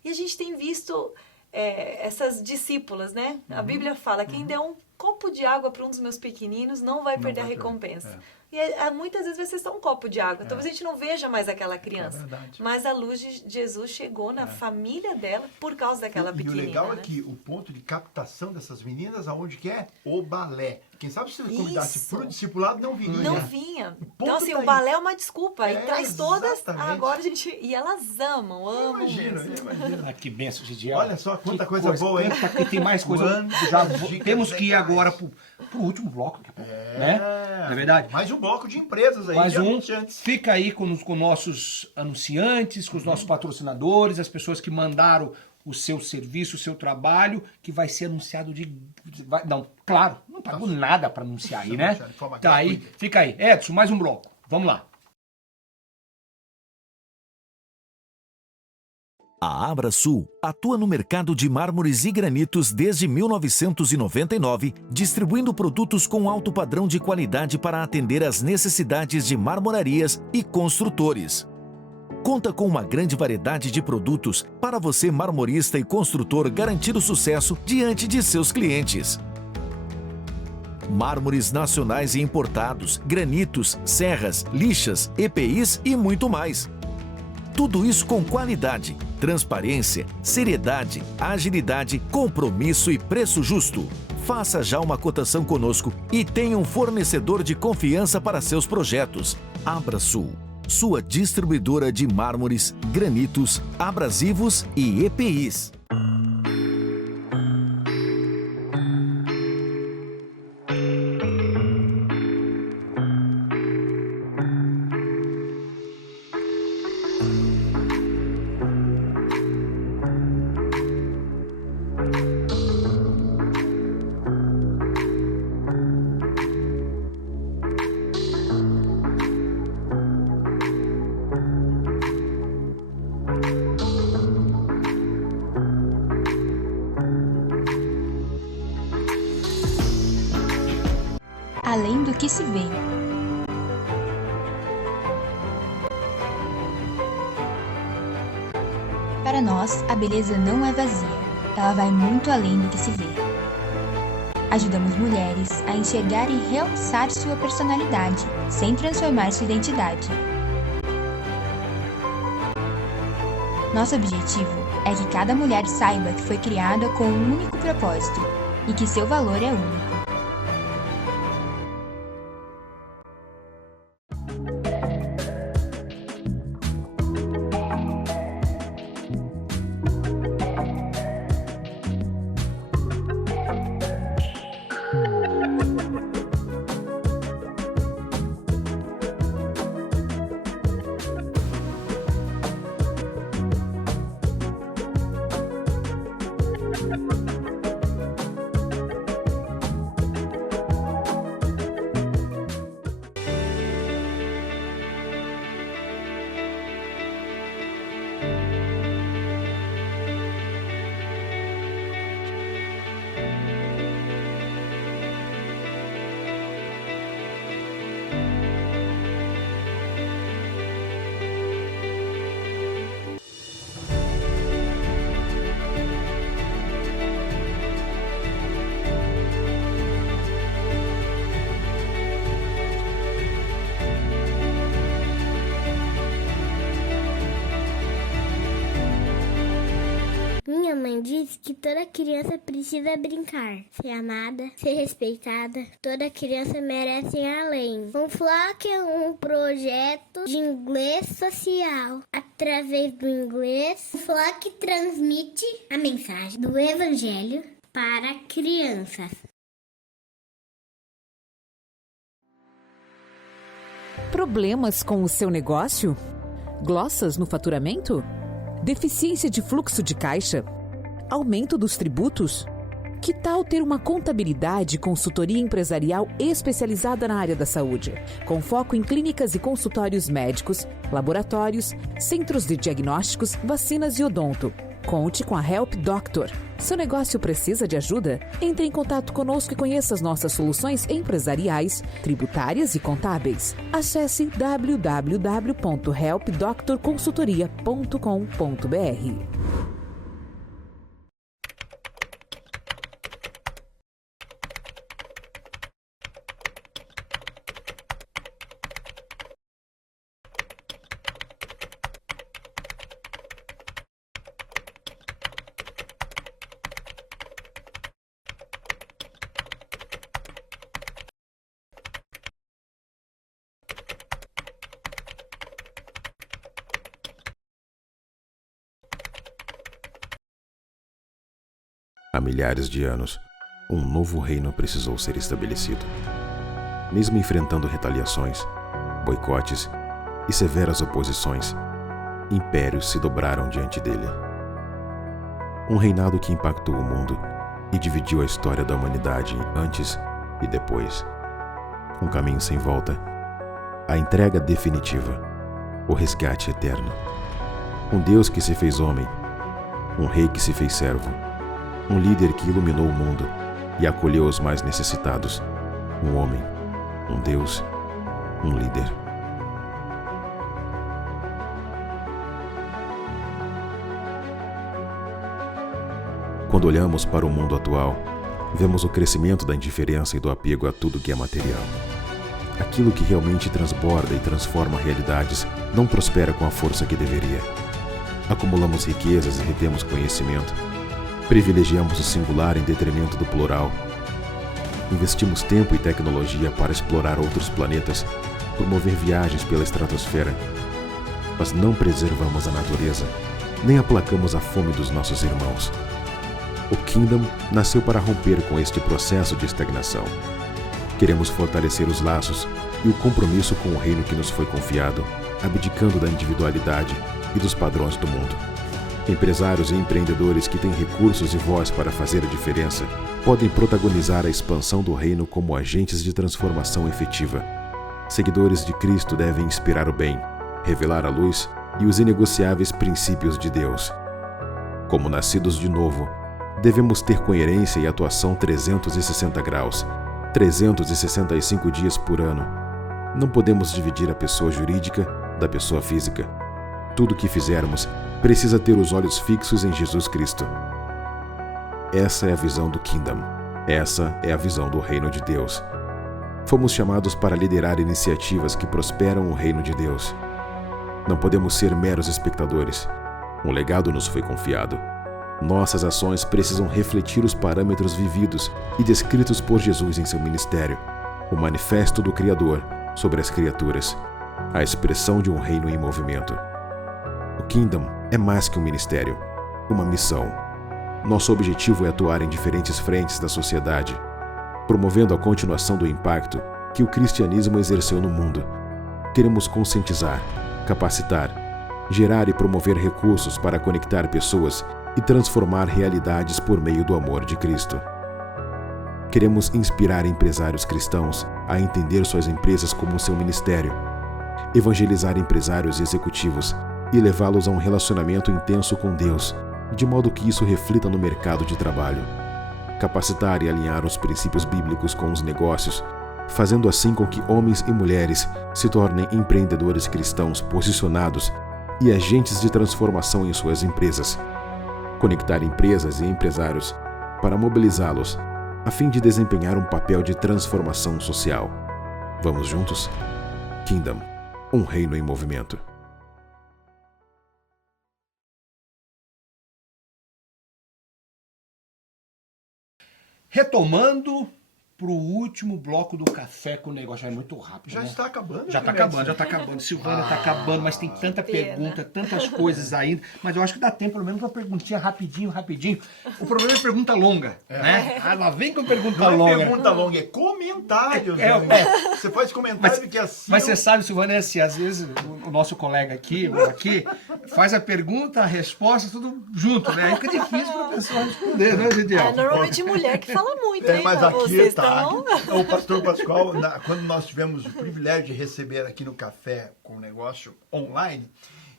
E a gente tem visto essas discípulas, né? A Bíblia fala, quem der um copo de água para um dos meus pequeninos não vai perder a recompensa. E muitas vezes vai ser só um copo de água. Talvez a gente não veja mais aquela criança. Mas a luz de Jesus chegou na família dela por causa daquela pequenina. E o legal né? é que o ponto de captação dessas meninas, aonde que é? O balé. Quem sabe se ele convidasse pro discipulado, não vinha. Não vinha. Então, assim, o balé é uma desculpa. E traz todas. Exatamente. Agora a gente... E elas amam. Imagina. Ah, que benção, Gigi. Olha só quanta coisa boa, hein? E tem mais coisa. Temos que ir agora pro último bloco. Né? Não é verdade? Mais um bloco de empresas aí. Mais um. Fica aí com nossos anunciantes, com os nossos patrocinadores, as pessoas que mandaram o seu serviço, o seu trabalho, que vai ser anunciado Não, claro, não pago nada para anunciar aí, né? Tá aí, fica aí. Edson, mais um bloco. Vamos lá. A Abrasul atua no mercado de mármores e granitos desde 1999, distribuindo produtos com alto padrão de qualidade para atender às necessidades de marmorarias e construtores. Conta com uma grande variedade de produtos para você, marmorista e construtor, garantir o sucesso diante de seus clientes. Mármores nacionais e importados, granitos, serras, lixas, EPIs e muito mais. Tudo isso com qualidade, transparência, seriedade, agilidade, compromisso e preço justo. Faça já uma cotação conosco e tenha um fornecedor de confiança para seus projetos. Abrasul, sua distribuidora de mármores, granitos, abrasivos e EPIs. Além do que se vê. Para nós, a beleza não é vazia, ela vai muito além do que se vê. Ajudamos mulheres a enxergar e realçar sua personalidade, sem transformar sua identidade. Nosso objetivo é que cada mulher saiba que foi criada com um único propósito e que seu valor é único. mãe diz que toda criança precisa brincar, ser amada, ser respeitada. Toda criança merece ir além. O FLOC é um projeto de inglês social. Através do inglês, o FLOC transmite a mensagem do Evangelho para crianças. Problemas com o seu negócio? Glossas no faturamento? Deficiência de fluxo de caixa? Aumento dos tributos? Que tal ter uma contabilidade e consultoria empresarial especializada na área da saúde, com foco em clínicas e consultórios médicos, laboratórios, centros de diagnósticos, vacinas e odonto? Conte com a Help Doctor. Seu negócio precisa de ajuda? Entre em contato conosco e conheça as nossas soluções empresariais, tributárias e contábeis. Acesse www.helpdoctorconsultoria.com.br. Há milhares de anos, um novo reino precisou ser estabelecido. Mesmo enfrentando retaliações, boicotes e severas oposições, impérios se dobraram diante dele. Um reinado que impactou o mundo e dividiu a história da humanidade antes e depois. Um caminho sem volta, a entrega definitiva, o resgate eterno. Um Deus que se fez homem, um rei que se fez servo, um líder que iluminou o mundo e acolheu os mais necessitados, um homem, um Deus, um líder. Quando olhamos para o mundo atual, vemos o crescimento da indiferença e do apego a tudo que é material. Aquilo que realmente transborda e transforma realidades não prospera com a força que deveria. Acumulamos riquezas e retemos conhecimento. Privilegiamos o singular em detrimento do plural. Investimos tempo e tecnologia para explorar outros planetas, promover viagens pela estratosfera. Mas não preservamos a natureza, nem aplacamos a fome dos nossos irmãos. O Kingdom nasceu para romper com este processo de estagnação. Queremos fortalecer os laços e o compromisso com o reino que nos foi confiado, abdicando da individualidade e dos padrões do mundo. Empresários e empreendedores que têm recursos e voz para fazer a diferença podem protagonizar a expansão do reino como agentes de transformação efetiva. Seguidores de Cristo devem inspirar o bem, revelar a luz e os inegociáveis princípios de Deus. Como nascidos de novo, devemos ter coerência e atuação 360 graus, 365 dias por ano. Não podemos dividir a pessoa jurídica da pessoa física. Tudo o que fizermos precisa ter os olhos fixos em Jesus Cristo. Essa é a visão do Kingdom. Essa é a visão do Reino de Deus. Fomos chamados para liderar iniciativas que prosperam o Reino de Deus. Não podemos ser meros espectadores. Um legado nos foi confiado. Nossas ações precisam refletir os parâmetros vividos e descritos por Jesus em seu ministério, o manifesto do Criador sobre as criaturas, a expressão de um reino em movimento. O Kingdom é mais que um ministério, uma missão. Nosso objetivo é atuar em diferentes frentes da sociedade, promovendo a continuação do impacto que o cristianismo exerceu no mundo. Queremos conscientizar, capacitar, gerar e promover recursos para conectar pessoas e transformar realidades por meio do amor de Cristo. Queremos inspirar empresários cristãos a entender suas empresas como seu ministério, evangelizar empresários e executivos e levá-los a um relacionamento intenso com Deus, de modo que isso reflita no mercado de trabalho. Capacitar e alinhar os princípios bíblicos com os negócios, fazendo assim com que homens e mulheres se tornem empreendedores cristãos posicionados e agentes de transformação em suas empresas. Conectar empresas e empresários para mobilizá-los, a fim de desempenhar um papel de transformação social. Vamos juntos? Kingdom, um reino em movimento. retomando pro último bloco do Café com Negócio. É muito rápido, Já né? está acabando. Já tá acabando. Silvânia tá acabando, mas tem tanta pena. pergunta, tantas coisas ainda. Mas eu acho que dá tempo, pelo menos, uma perguntinha rapidinho. O problema é pergunta longa, né? Ah, lá vem com pergunta Não longa. é pergunta longa, é comentários. Você faz comentário que assim... Mas você sabe, Silvânia, é assim, às vezes o nosso colega aqui, faz a pergunta, a resposta, tudo junto, né? Aí fica difícil pra pessoa responder, né, Gideão? Normalmente mulher que fala muito, hein? Mas aqui Vocês tá. estão... O pastor Pascoal, quando nós tivemos o privilégio de receber aqui no Café com Negócio online,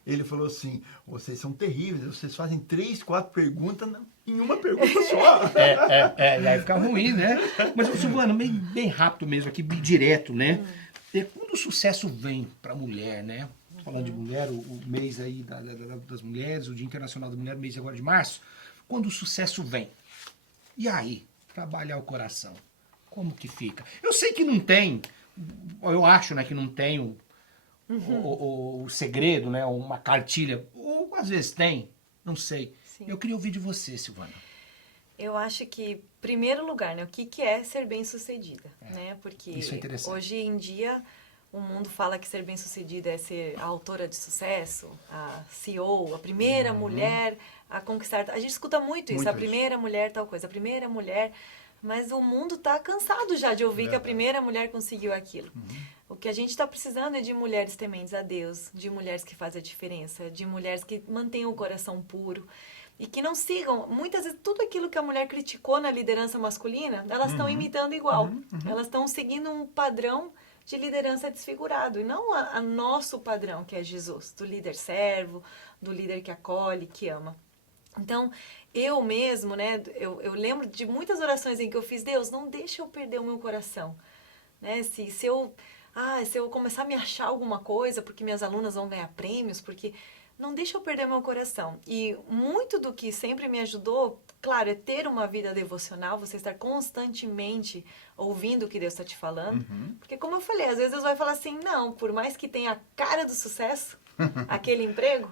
ele falou assim, vocês são terríveis, vocês fazem 3, 4 perguntas em uma pergunta só. E aí fica ruim, né? Mas, Silvana, bem rápido mesmo aqui, bem direto, né? Quando o sucesso vem pra mulher, né? Falando de mulher, o mês aí das mulheres, o Dia Internacional da Mulher, mês agora de março, quando o sucesso vem, e aí? Trabalhar o coração. Como que fica? Eu sei que não tem, eu acho, né, que não tem o segredo, né, uma cartilha, ou às vezes tem, não sei. Sim. Eu queria ouvir de você, Silvana. Eu acho que, primeiro lugar, né, o que é ser bem-sucedida, né? Porque isso é interessante. Hoje em dia o mundo fala que ser bem-sucedida é ser a autora de sucesso, a CEO, a primeira mulher a conquistar. A gente escuta muito isso, a primeira mulher tal coisa, a primeira mulher... Mas o mundo está cansado já de ouvir que a primeira mulher conseguiu aquilo. O que a gente está precisando é de mulheres tementes a Deus, de mulheres que fazem a diferença, de mulheres que mantenham o coração puro e que não sigam, muitas vezes, tudo aquilo que a mulher criticou na liderança masculina, elas estão imitando igual. Elas estão seguindo um padrão de liderança desfigurado e não a nosso padrão, que é Jesus, do líder servo, do líder que acolhe, que ama. Então, eu mesmo, né, eu lembro de muitas orações em que eu fiz, Deus, não deixa eu perder o meu coração, né, se eu começar a me achar alguma coisa, porque minhas alunas vão ganhar prêmios, porque não deixa eu perder o meu coração. E muito do que sempre me ajudou, claro, é ter uma vida devocional, você estar constantemente ouvindo o que Deus está te falando, porque como eu falei, às vezes Deus vai falar assim, não, por mais que tenha a cara do sucesso, aquele emprego,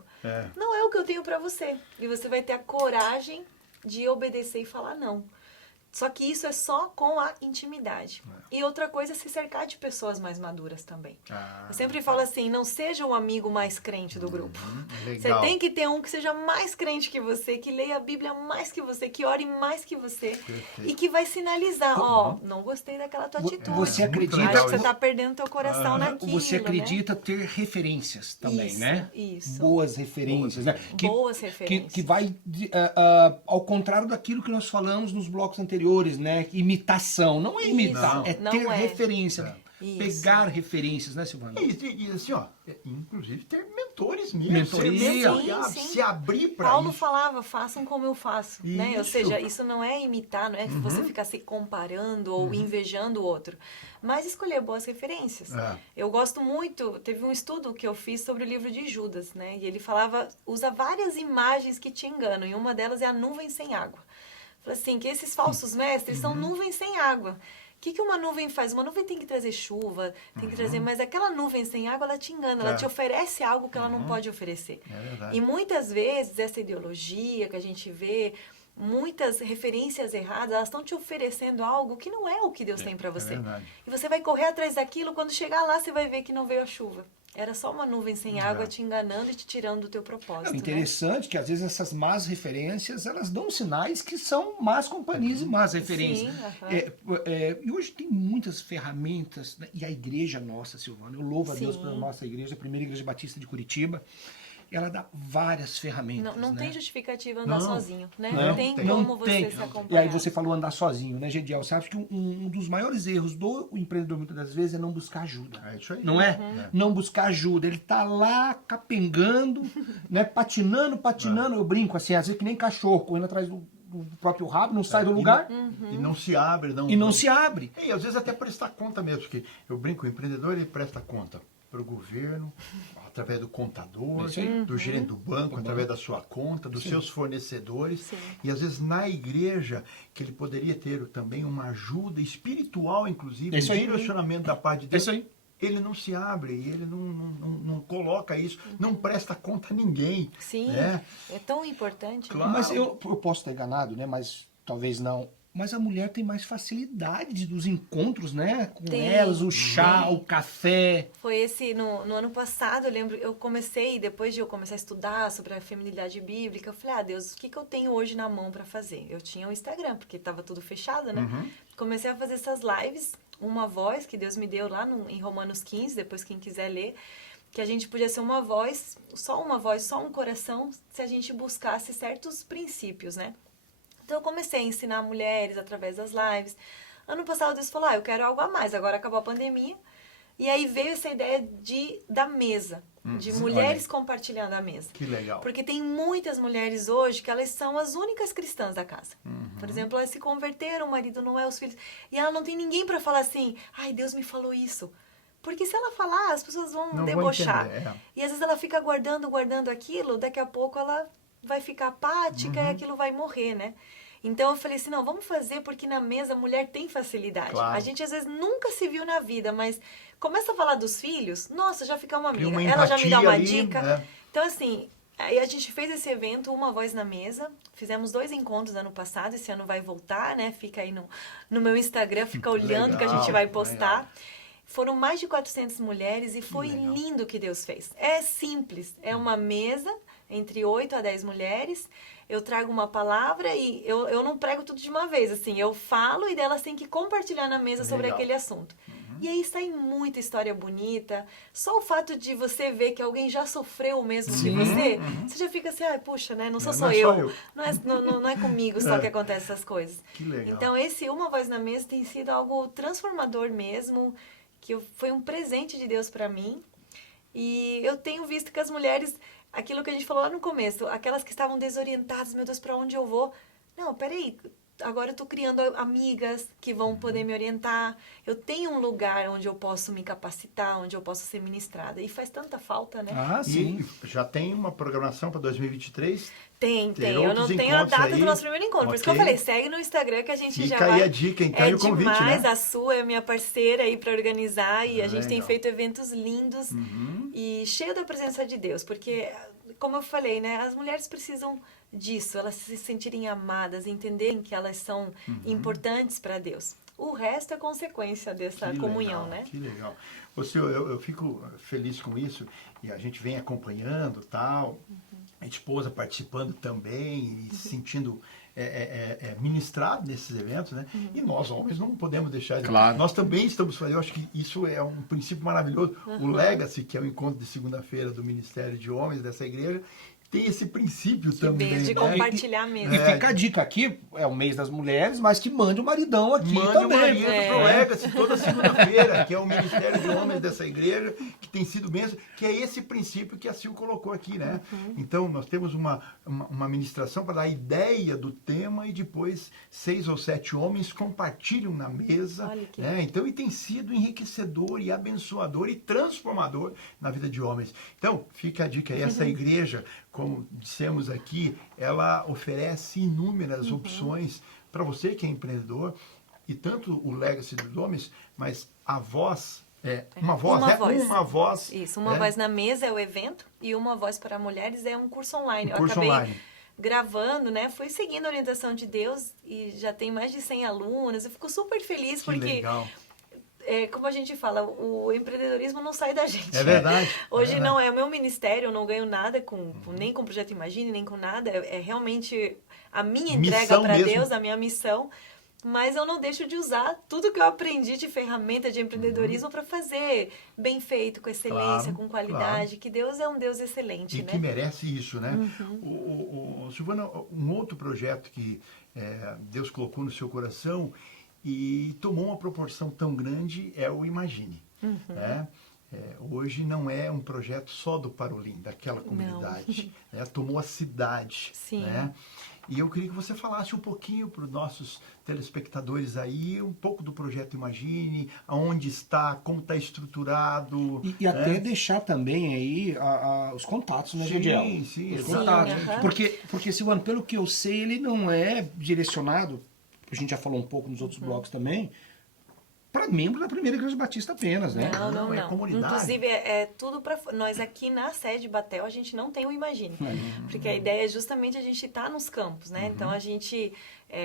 não é o que eu tenho para você. E você vai ter a coragem de obedecer e falar não. Só que isso é só com a intimidade. E outra coisa é se cercar de pessoas mais maduras também. Eu sempre falo assim, não seja o amigo mais crente do grupo. Você tem que ter um que seja mais crente que você, que leia a Bíblia mais que você, que ore mais que você. E que vai sinalizar, não gostei daquela tua atitude. Você acredita... Acho que você está perdendo teu coração naquilo, você acredita, né? ter referências também, Isso, né? Isso. Boas referências, né? Boas referências. Que vai ao contrário daquilo que nós falamos nos blocos anteriores, né? Imitação. Não é imitar, é ter referência. Pegar referências, né, Silvana? E assim, inclusive ter mentores mesmo. Mentoria. Sim. Se abrir para isso. Paulo falava, façam como eu faço, né? Ou seja, isso não é imitar, não é você ficar se comparando ou invejando o outro, mas escolher boas referências. Eu gosto muito, teve um estudo que eu fiz sobre o livro de Judas, né? E ele falava, usa várias imagens que te enganam, e uma delas é a nuvem sem água. Fala assim, que esses falsos mestres são nuvens sem água. O que uma nuvem faz? Uma nuvem tem que trazer chuva, tem que trazer... Mas aquela nuvem sem água, ela te engana, ela te oferece algo que ela não pode oferecer. E muitas vezes, essa ideologia que a gente vê, muitas referências erradas, elas estão te oferecendo algo que não é o que Deus tem para você. E você vai correr atrás daquilo, quando chegar lá, você vai ver que não veio a chuva. Era só uma nuvem sem água te enganando e te tirando do teu propósito. É interessante, né? Que às vezes essas más referências, elas dão sinais que são más companhias e más referências. E hoje tem muitas ferramentas, né? E a igreja nossa, Silvana, eu louvo a Deus pela nossa igreja, a primeira igreja batista de Curitiba, ela dá várias ferramentas. Não né? tem justificativa andar sozinho, né? Não tem como você se acompanhar. E aí você falou andar sozinho, né, Gediel? Você acha que um dos maiores erros do empreendedor, muitas das vezes, é não buscar ajuda. É isso aí. Não é? Não buscar ajuda. Ele tá lá capengando, né, patinando. Eu brinco assim, às vezes que nem cachorro, correndo atrás do próprio rabo, não sai do lugar. E não se abre. Não se abre. E às vezes até prestar conta mesmo, porque eu brinco, o empreendedor ele presta conta para o governo, através do contador, do gerente do banco, através da sua conta, dos seus fornecedores. E às vezes na igreja, que ele poderia ter também uma ajuda espiritual, inclusive, um direcionamento da parte de Deus. Ele não se abre, ele não coloca isso, não presta conta a ninguém. Sim, né? é tão importante. Claro. Mas eu posso ter enganado, né? Mas talvez não. mas a mulher tem mais facilidade dos encontros, né? Com Tem. elas, o chá, o café. Foi esse, no ano passado, eu lembro, eu comecei, depois de eu começar a estudar sobre a feminilidade bíblica, eu falei, Deus, o que eu tenho hoje na mão para fazer? Eu tinha o Instagram, porque estava tudo fechado, né? Comecei a fazer essas lives, uma voz que Deus me deu lá em Romanos 15, depois quem quiser ler, que a gente podia ser uma voz, só um coração, se a gente buscasse certos princípios, né? Então eu comecei a ensinar mulheres através das lives. Ano passado Deus falou, eu quero algo a mais, agora acabou a pandemia. E aí veio essa ideia da mesa, de mulheres compartilhando a mesa. Que legal. Porque tem muitas mulheres hoje que elas são as únicas cristãs da casa. Por exemplo, elas se converteram, o marido não é, os filhos... E ela não tem ninguém para falar assim, Deus me falou isso. Porque se ela falar, as pessoas vão debochar. E às vezes ela fica guardando aquilo, daqui a pouco ela vai ficar apática e aquilo vai morrer, né? Então eu falei assim, não, vamos fazer porque na mesa a mulher tem facilidade. Claro. A gente às vezes nunca se viu na vida, mas começa a falar dos filhos, nossa, já fica uma amiga. Uma Ela já me dá uma ali, dica. né? Então assim, aí a gente fez esse evento, Uma Voz na Mesa, fizemos 2 encontros ano passado, esse ano vai voltar, né? Fica aí no meu Instagram, fica olhando que a gente vai postar. Legal. Foram mais de 400 mulheres e foi lindo o que Deus fez. É simples, é uma mesa entre 8 a 10 mulheres, eu trago uma palavra e eu não prego tudo de uma vez, assim, eu falo e elas têm que compartilhar na mesa sobre aquele assunto. E aí sai muita história bonita, só o fato de você ver que alguém já sofreu o mesmo que você, você já fica assim, puxa, né, não sou só eu. Não é comigo só que acontecem essas coisas. Que legal. Então esse Uma Voz na Mesa tem sido algo transformador mesmo, que foi um presente de Deus para mim. E eu tenho visto que as mulheres, aquilo que a gente falou lá no começo, aquelas que estavam desorientadas, meu Deus, para onde eu vou? Não, peraí, agora eu tô criando amigas que vão poder me orientar. Eu tenho um lugar onde eu posso me capacitar, onde eu posso ser ministrada. E faz tanta falta, né? Sim. E já tem uma programação para 2023? Tem. Eu não tenho a data do nosso primeiro encontro. Por isso que eu falei, segue no Instagram que a gente já vai... Fica aí a dica, então, e o convite, né? Demais, a sua é minha parceira aí para organizar. E a gente tem feito eventos lindos e cheio da presença de Deus. Porque, como eu falei, né? As mulheres precisam disso, elas se sentirem amadas, entenderem que elas são importantes para Deus. O resto é consequência dessa comunhão, né? Que legal. Eu fico feliz com isso e a gente vem acompanhando, tal, a esposa participando também e se sentindo ministrado nesses eventos, né? E nós, homens, não podemos deixar de... Claro. Nós também estamos fazendo, eu acho que isso é um princípio maravilhoso. O Legacy, que é o encontro de segunda-feira do Ministério de Homens dessa igreja, tem esse princípio também. De compartilhar mesmo. E fica a dica aqui, é o mês das mulheres, mas que mande o maridão aqui também. Mande o marido pro Legacy toda segunda-feira, que é o Ministério de Homens dessa igreja, que tem sido bênção, que é esse princípio que a Sil colocou aqui, né? Então, nós temos uma ministração para dar a ideia do tema e depois 6 ou 7 homens compartilham na mesa. Né? Então, e tem sido enriquecedor e abençoador e transformador na vida de homens. Então, fica a dica aí, essa igreja, como dissemos aqui, ela oferece inúmeras opções para você que é empreendedor, e tanto o Legacy dos homens, mas a voz, uma voz. Isso, Uma Voz na Mesa é o evento, e Uma Voz para Mulheres é um curso online. Eu acabei gravando, né? Fui seguindo a orientação de Deus e já tem mais de 100 alunos. Eu fico super feliz porque... Legal. Como a gente fala, o empreendedorismo não sai da gente. É verdade. Hoje não é o meu ministério, eu não ganho nada nem com o Projeto Imagine, nem com nada. É realmente a minha entrega para Deus, a minha missão. Mas eu não deixo de usar tudo que eu aprendi de ferramenta de empreendedorismo para fazer bem feito, com excelência, com qualidade. Que Deus é um Deus excelente, e né? que merece isso, né? Silvana, um outro projeto que Deus colocou no seu coração e tomou uma proporção tão grande é o Imagine. Né? Hoje não é um projeto só do Parolim, daquela comunidade. Né? Tomou a cidade. Sim. Né? E eu queria que você falasse um pouquinho para os nossos telespectadores aí, um pouco do projeto Imagine, aonde está, como está estruturado. E até deixar também aí os contatos, né, Gediel? Sim, os contatos. Porque, Silvano, pelo que eu sei, ele não é direcionado, a gente já falou um pouco nos outros blogs também, para membro da Primeira Igreja Batista apenas, né? Não. É comunidade. Inclusive, é tudo para... Nós aqui na sede Batel, a gente não tem o Imagine. Porque a ideia é justamente a gente estar nos campos, né? Então, a gente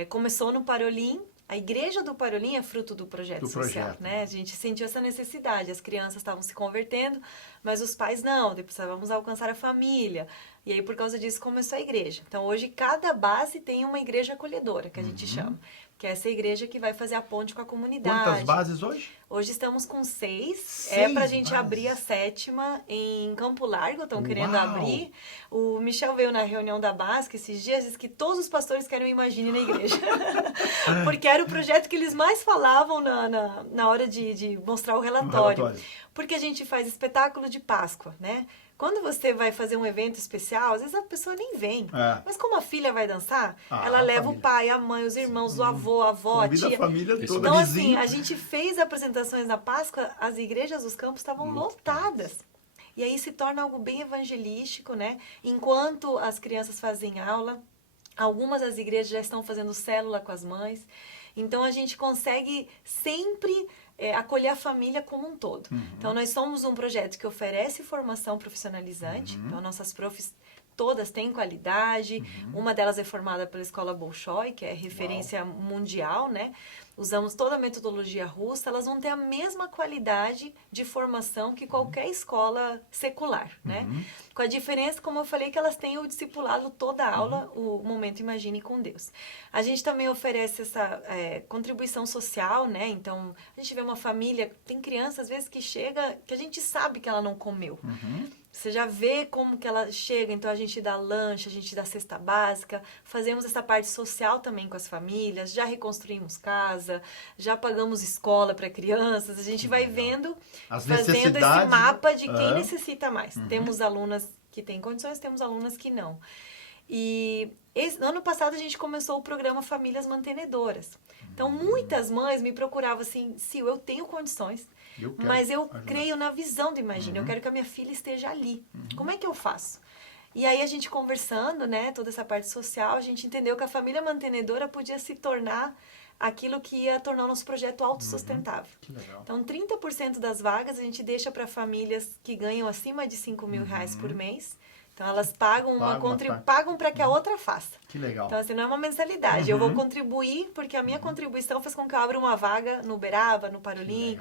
começou no Parolim. A igreja do Parolim é fruto do projeto social, né? A gente sentiu essa necessidade, as crianças estavam se convertendo, mas os pais não, precisávamos alcançar a família. E aí, por causa disso, começou a igreja. Então, hoje, cada base tem uma igreja acolhedora, que a gente chama. Que é essa igreja que vai fazer a ponte com a comunidade. Quantas bases hoje? Hoje estamos com 6. 6 pra gente bases. abrir a 7ª em Campo Largo, estão querendo Uau. abrir. O Michel veio na reunião da Basque esses dias, disse que todos os pastores querem o Imagine na igreja. Porque era o projeto que eles mais falavam na hora de mostrar o relatório. Porque a gente faz espetáculo de Páscoa, né? Quando você vai fazer um evento especial, às vezes a pessoa nem vem. Mas como a filha vai dançar, ela leva o pai, a mãe, os irmãos, o avô, a avó, a Convida tia. a família toda, Então, vizinho. assim, a gente fez apresentações na Páscoa, as igrejas dos campos estavam lotadas. E aí se torna algo bem evangelístico, né? Enquanto as crianças fazem aula, algumas das igrejas já estão fazendo célula com as mães. Então, a gente consegue sempre acolher a família como um todo. Então, nós somos um projeto que oferece formação profissionalizante. Então, nossas profs todas têm qualidade. Uma delas é formada pela Escola Bolshoi, que é referência mundial, né? Usamos toda a metodologia russa, elas vão ter a mesma qualidade de formação que qualquer escola secular, né? Com a diferença, como eu falei, que elas têm o discipulado toda a aula, o Momento Imagine com Deus. A gente também oferece essa contribuição social, né? Então, a gente vê uma família, tem criança às vezes que chega, que a gente sabe que ela não comeu. Você já vê como que ela chega, então a gente dá lanche, a gente dá cesta básica, fazemos essa parte social também com as famílias, já reconstruímos casa, já pagamos escola para crianças, a gente vai vendo, fazendo esse mapa de quem necessita mais. Temos alunas que têm condições, temos alunas que não. E ano passado a gente começou o programa Famílias Mantenedoras. Então, muitas mães me procuravam assim, Sil, eu tenho condições, mas eu creio na visão do Imagine, eu quero que a minha filha esteja ali. Como é que eu faço? E aí a gente conversando, né, toda essa parte social, a gente entendeu que a família mantenedora podia se tornar aquilo que ia tornar o nosso projeto autossustentável. Então, 30% das vagas a gente deixa para famílias que ganham acima de R$5.000 por mês. Então, elas pagam pagam para que a outra faça. Que legal. Então, assim, não é uma mensalidade. Eu vou contribuir, porque a minha contribuição faz com que eu abra uma vaga no Uberaba, no Parolim.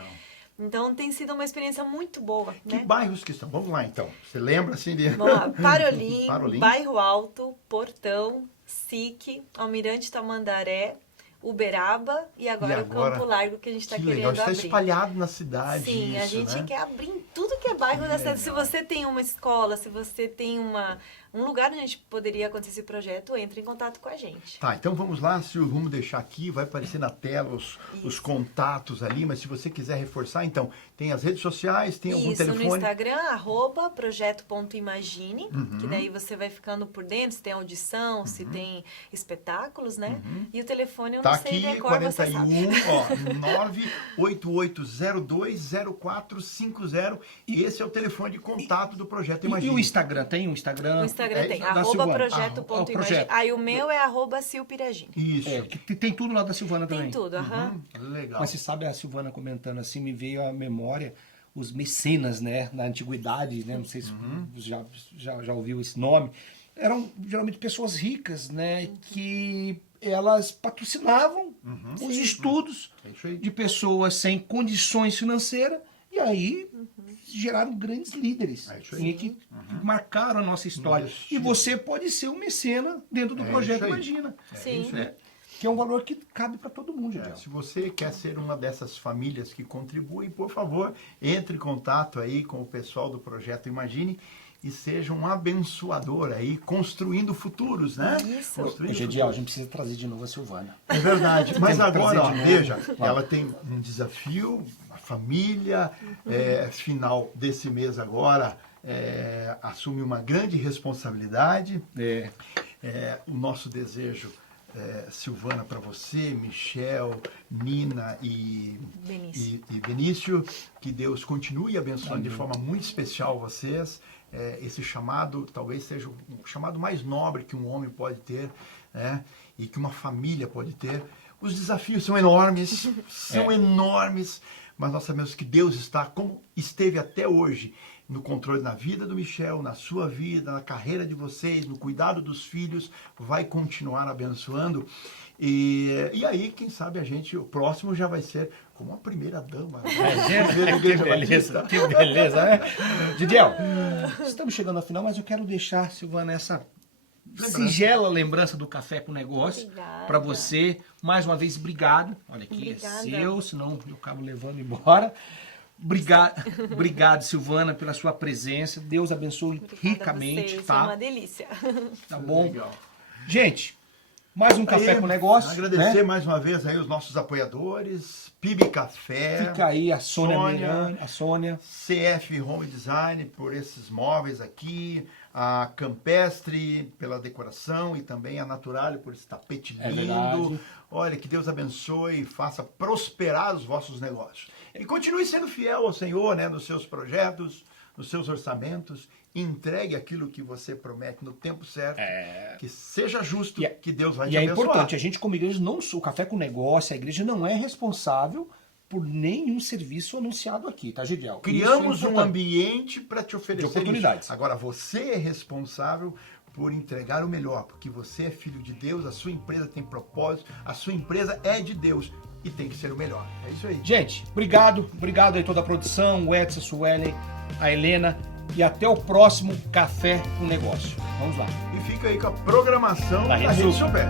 Então, tem sido uma experiência muito boa. Que né? bairros que estão? Vamos lá, então. Você lembra, assim, de... Vamos lá. Parolim, Bairro Alto, Portão, SIC, Almirante Tamandaré, Uberaba e agora o Campo Largo que a gente está querendo legal. abrir. Está espalhado na cidade. Sim, isso, a gente né? quer abrir em tudo que é bairro da cidade. Se você tem uma escola, se você tem um lugar onde a gente poderia acontecer esse projeto, entre em contato com a gente. Tá, então vamos lá, Sil, vamos deixar aqui, vai aparecer na tela os contatos ali, mas se você quiser reforçar, então, tem as redes sociais, tem algum telefone? Isso, no Instagram, @projeto.imagine, que daí você vai ficando por dentro, se tem audição, se tem espetáculos, né? E o telefone eu não sei aqui, decor, você sabe. 988020450, e esse é o telefone de contato do Projeto Imagine. E o Instagram? Tem um Instagram? O Instagram tem, da Silvana. @projeto.imagine. Aí o meu é @silpiragine. Isso. Que tem tudo lá da Silvana também. Tem tudo, Legal. Mas você sabe, a Silvana comentando assim, me veio à memória os mecenas, né, na antiguidade, né, não sei se já ouviu esse nome, eram geralmente pessoas ricas, né, que elas patrocinavam os estudos de pessoas sem condições financeiras, e aí geraram grandes líderes que marcaram a nossa história. E você pode ser um mecena dentro do projeto Imagina. Sim. Que é um valor que cabe para todo mundo. Se você quer ser uma dessas famílias que contribuem, por favor, entre em contato aí com o pessoal do Projeto Imagine e seja um abençoador aí, construindo futuros, né? Isso. Gediel, a gente precisa trazer de novo a Silvana. É verdade. Mas agora, ó, de novo. veja, ela tem um desafio, a família, final desse mês agora, assume uma grande responsabilidade. O nosso desejo, Silvana, para você, Michel, Nina e Benício, que Deus continue abençoando de forma muito especial vocês. Esse chamado talvez seja o chamado mais nobre que um homem pode ter, né? E que uma família pode ter. Os desafios são enormes, enormes, mas nós sabemos que Deus está, como esteve até hoje, no controle na vida do Michel, na sua vida, na carreira de vocês, no cuidado dos filhos, vai continuar abençoando. E aí, quem sabe o próximo já vai ser como a primeira dama. Que beleza, que beleza, né? Didiel, estamos chegando ao final, mas eu quero deixar, Silvana, essa singela lembrança do Café com Negócio para você. Mais uma vez, obrigado. Olha aqui, é seu, senão eu acabo levando embora. Obrigado, Silvana, pela sua presença. Deus abençoe ricamente. Tá? É uma delícia. Tá bom? Legal. Gente, mais um Café com Negócio. Agradecer mais uma vez aí os nossos apoiadores, PIB Café. Fica aí a Sônia, a Sônia. CF Home Design por esses móveis aqui. A Campestre pela decoração e também a Naturale por esse tapete lindo. Verdade. Olha, que Deus abençoe e faça prosperar os vossos negócios. E continue sendo fiel ao Senhor, né, nos seus projetos, nos seus orçamentos. Entregue aquilo que você promete no tempo certo. Que seja justo, que Deus vai te abençoar. E é importante, a gente como igreja, o Café com Negócio, a igreja não é responsável por nenhum serviço anunciado aqui, tá, Gidiel? Criamos um ambiente para te oferecer de oportunidades. Isso. Agora, você é responsável por entregar o melhor, porque você é filho de Deus, a sua empresa tem propósito, a sua empresa é de Deus e tem que ser o melhor. É isso aí. Gente, obrigado aí toda a produção, o Edson, a Suelen, a Helena, e até o próximo Café com Negócio. Vamos lá. E fica aí com a programação da Rede Super.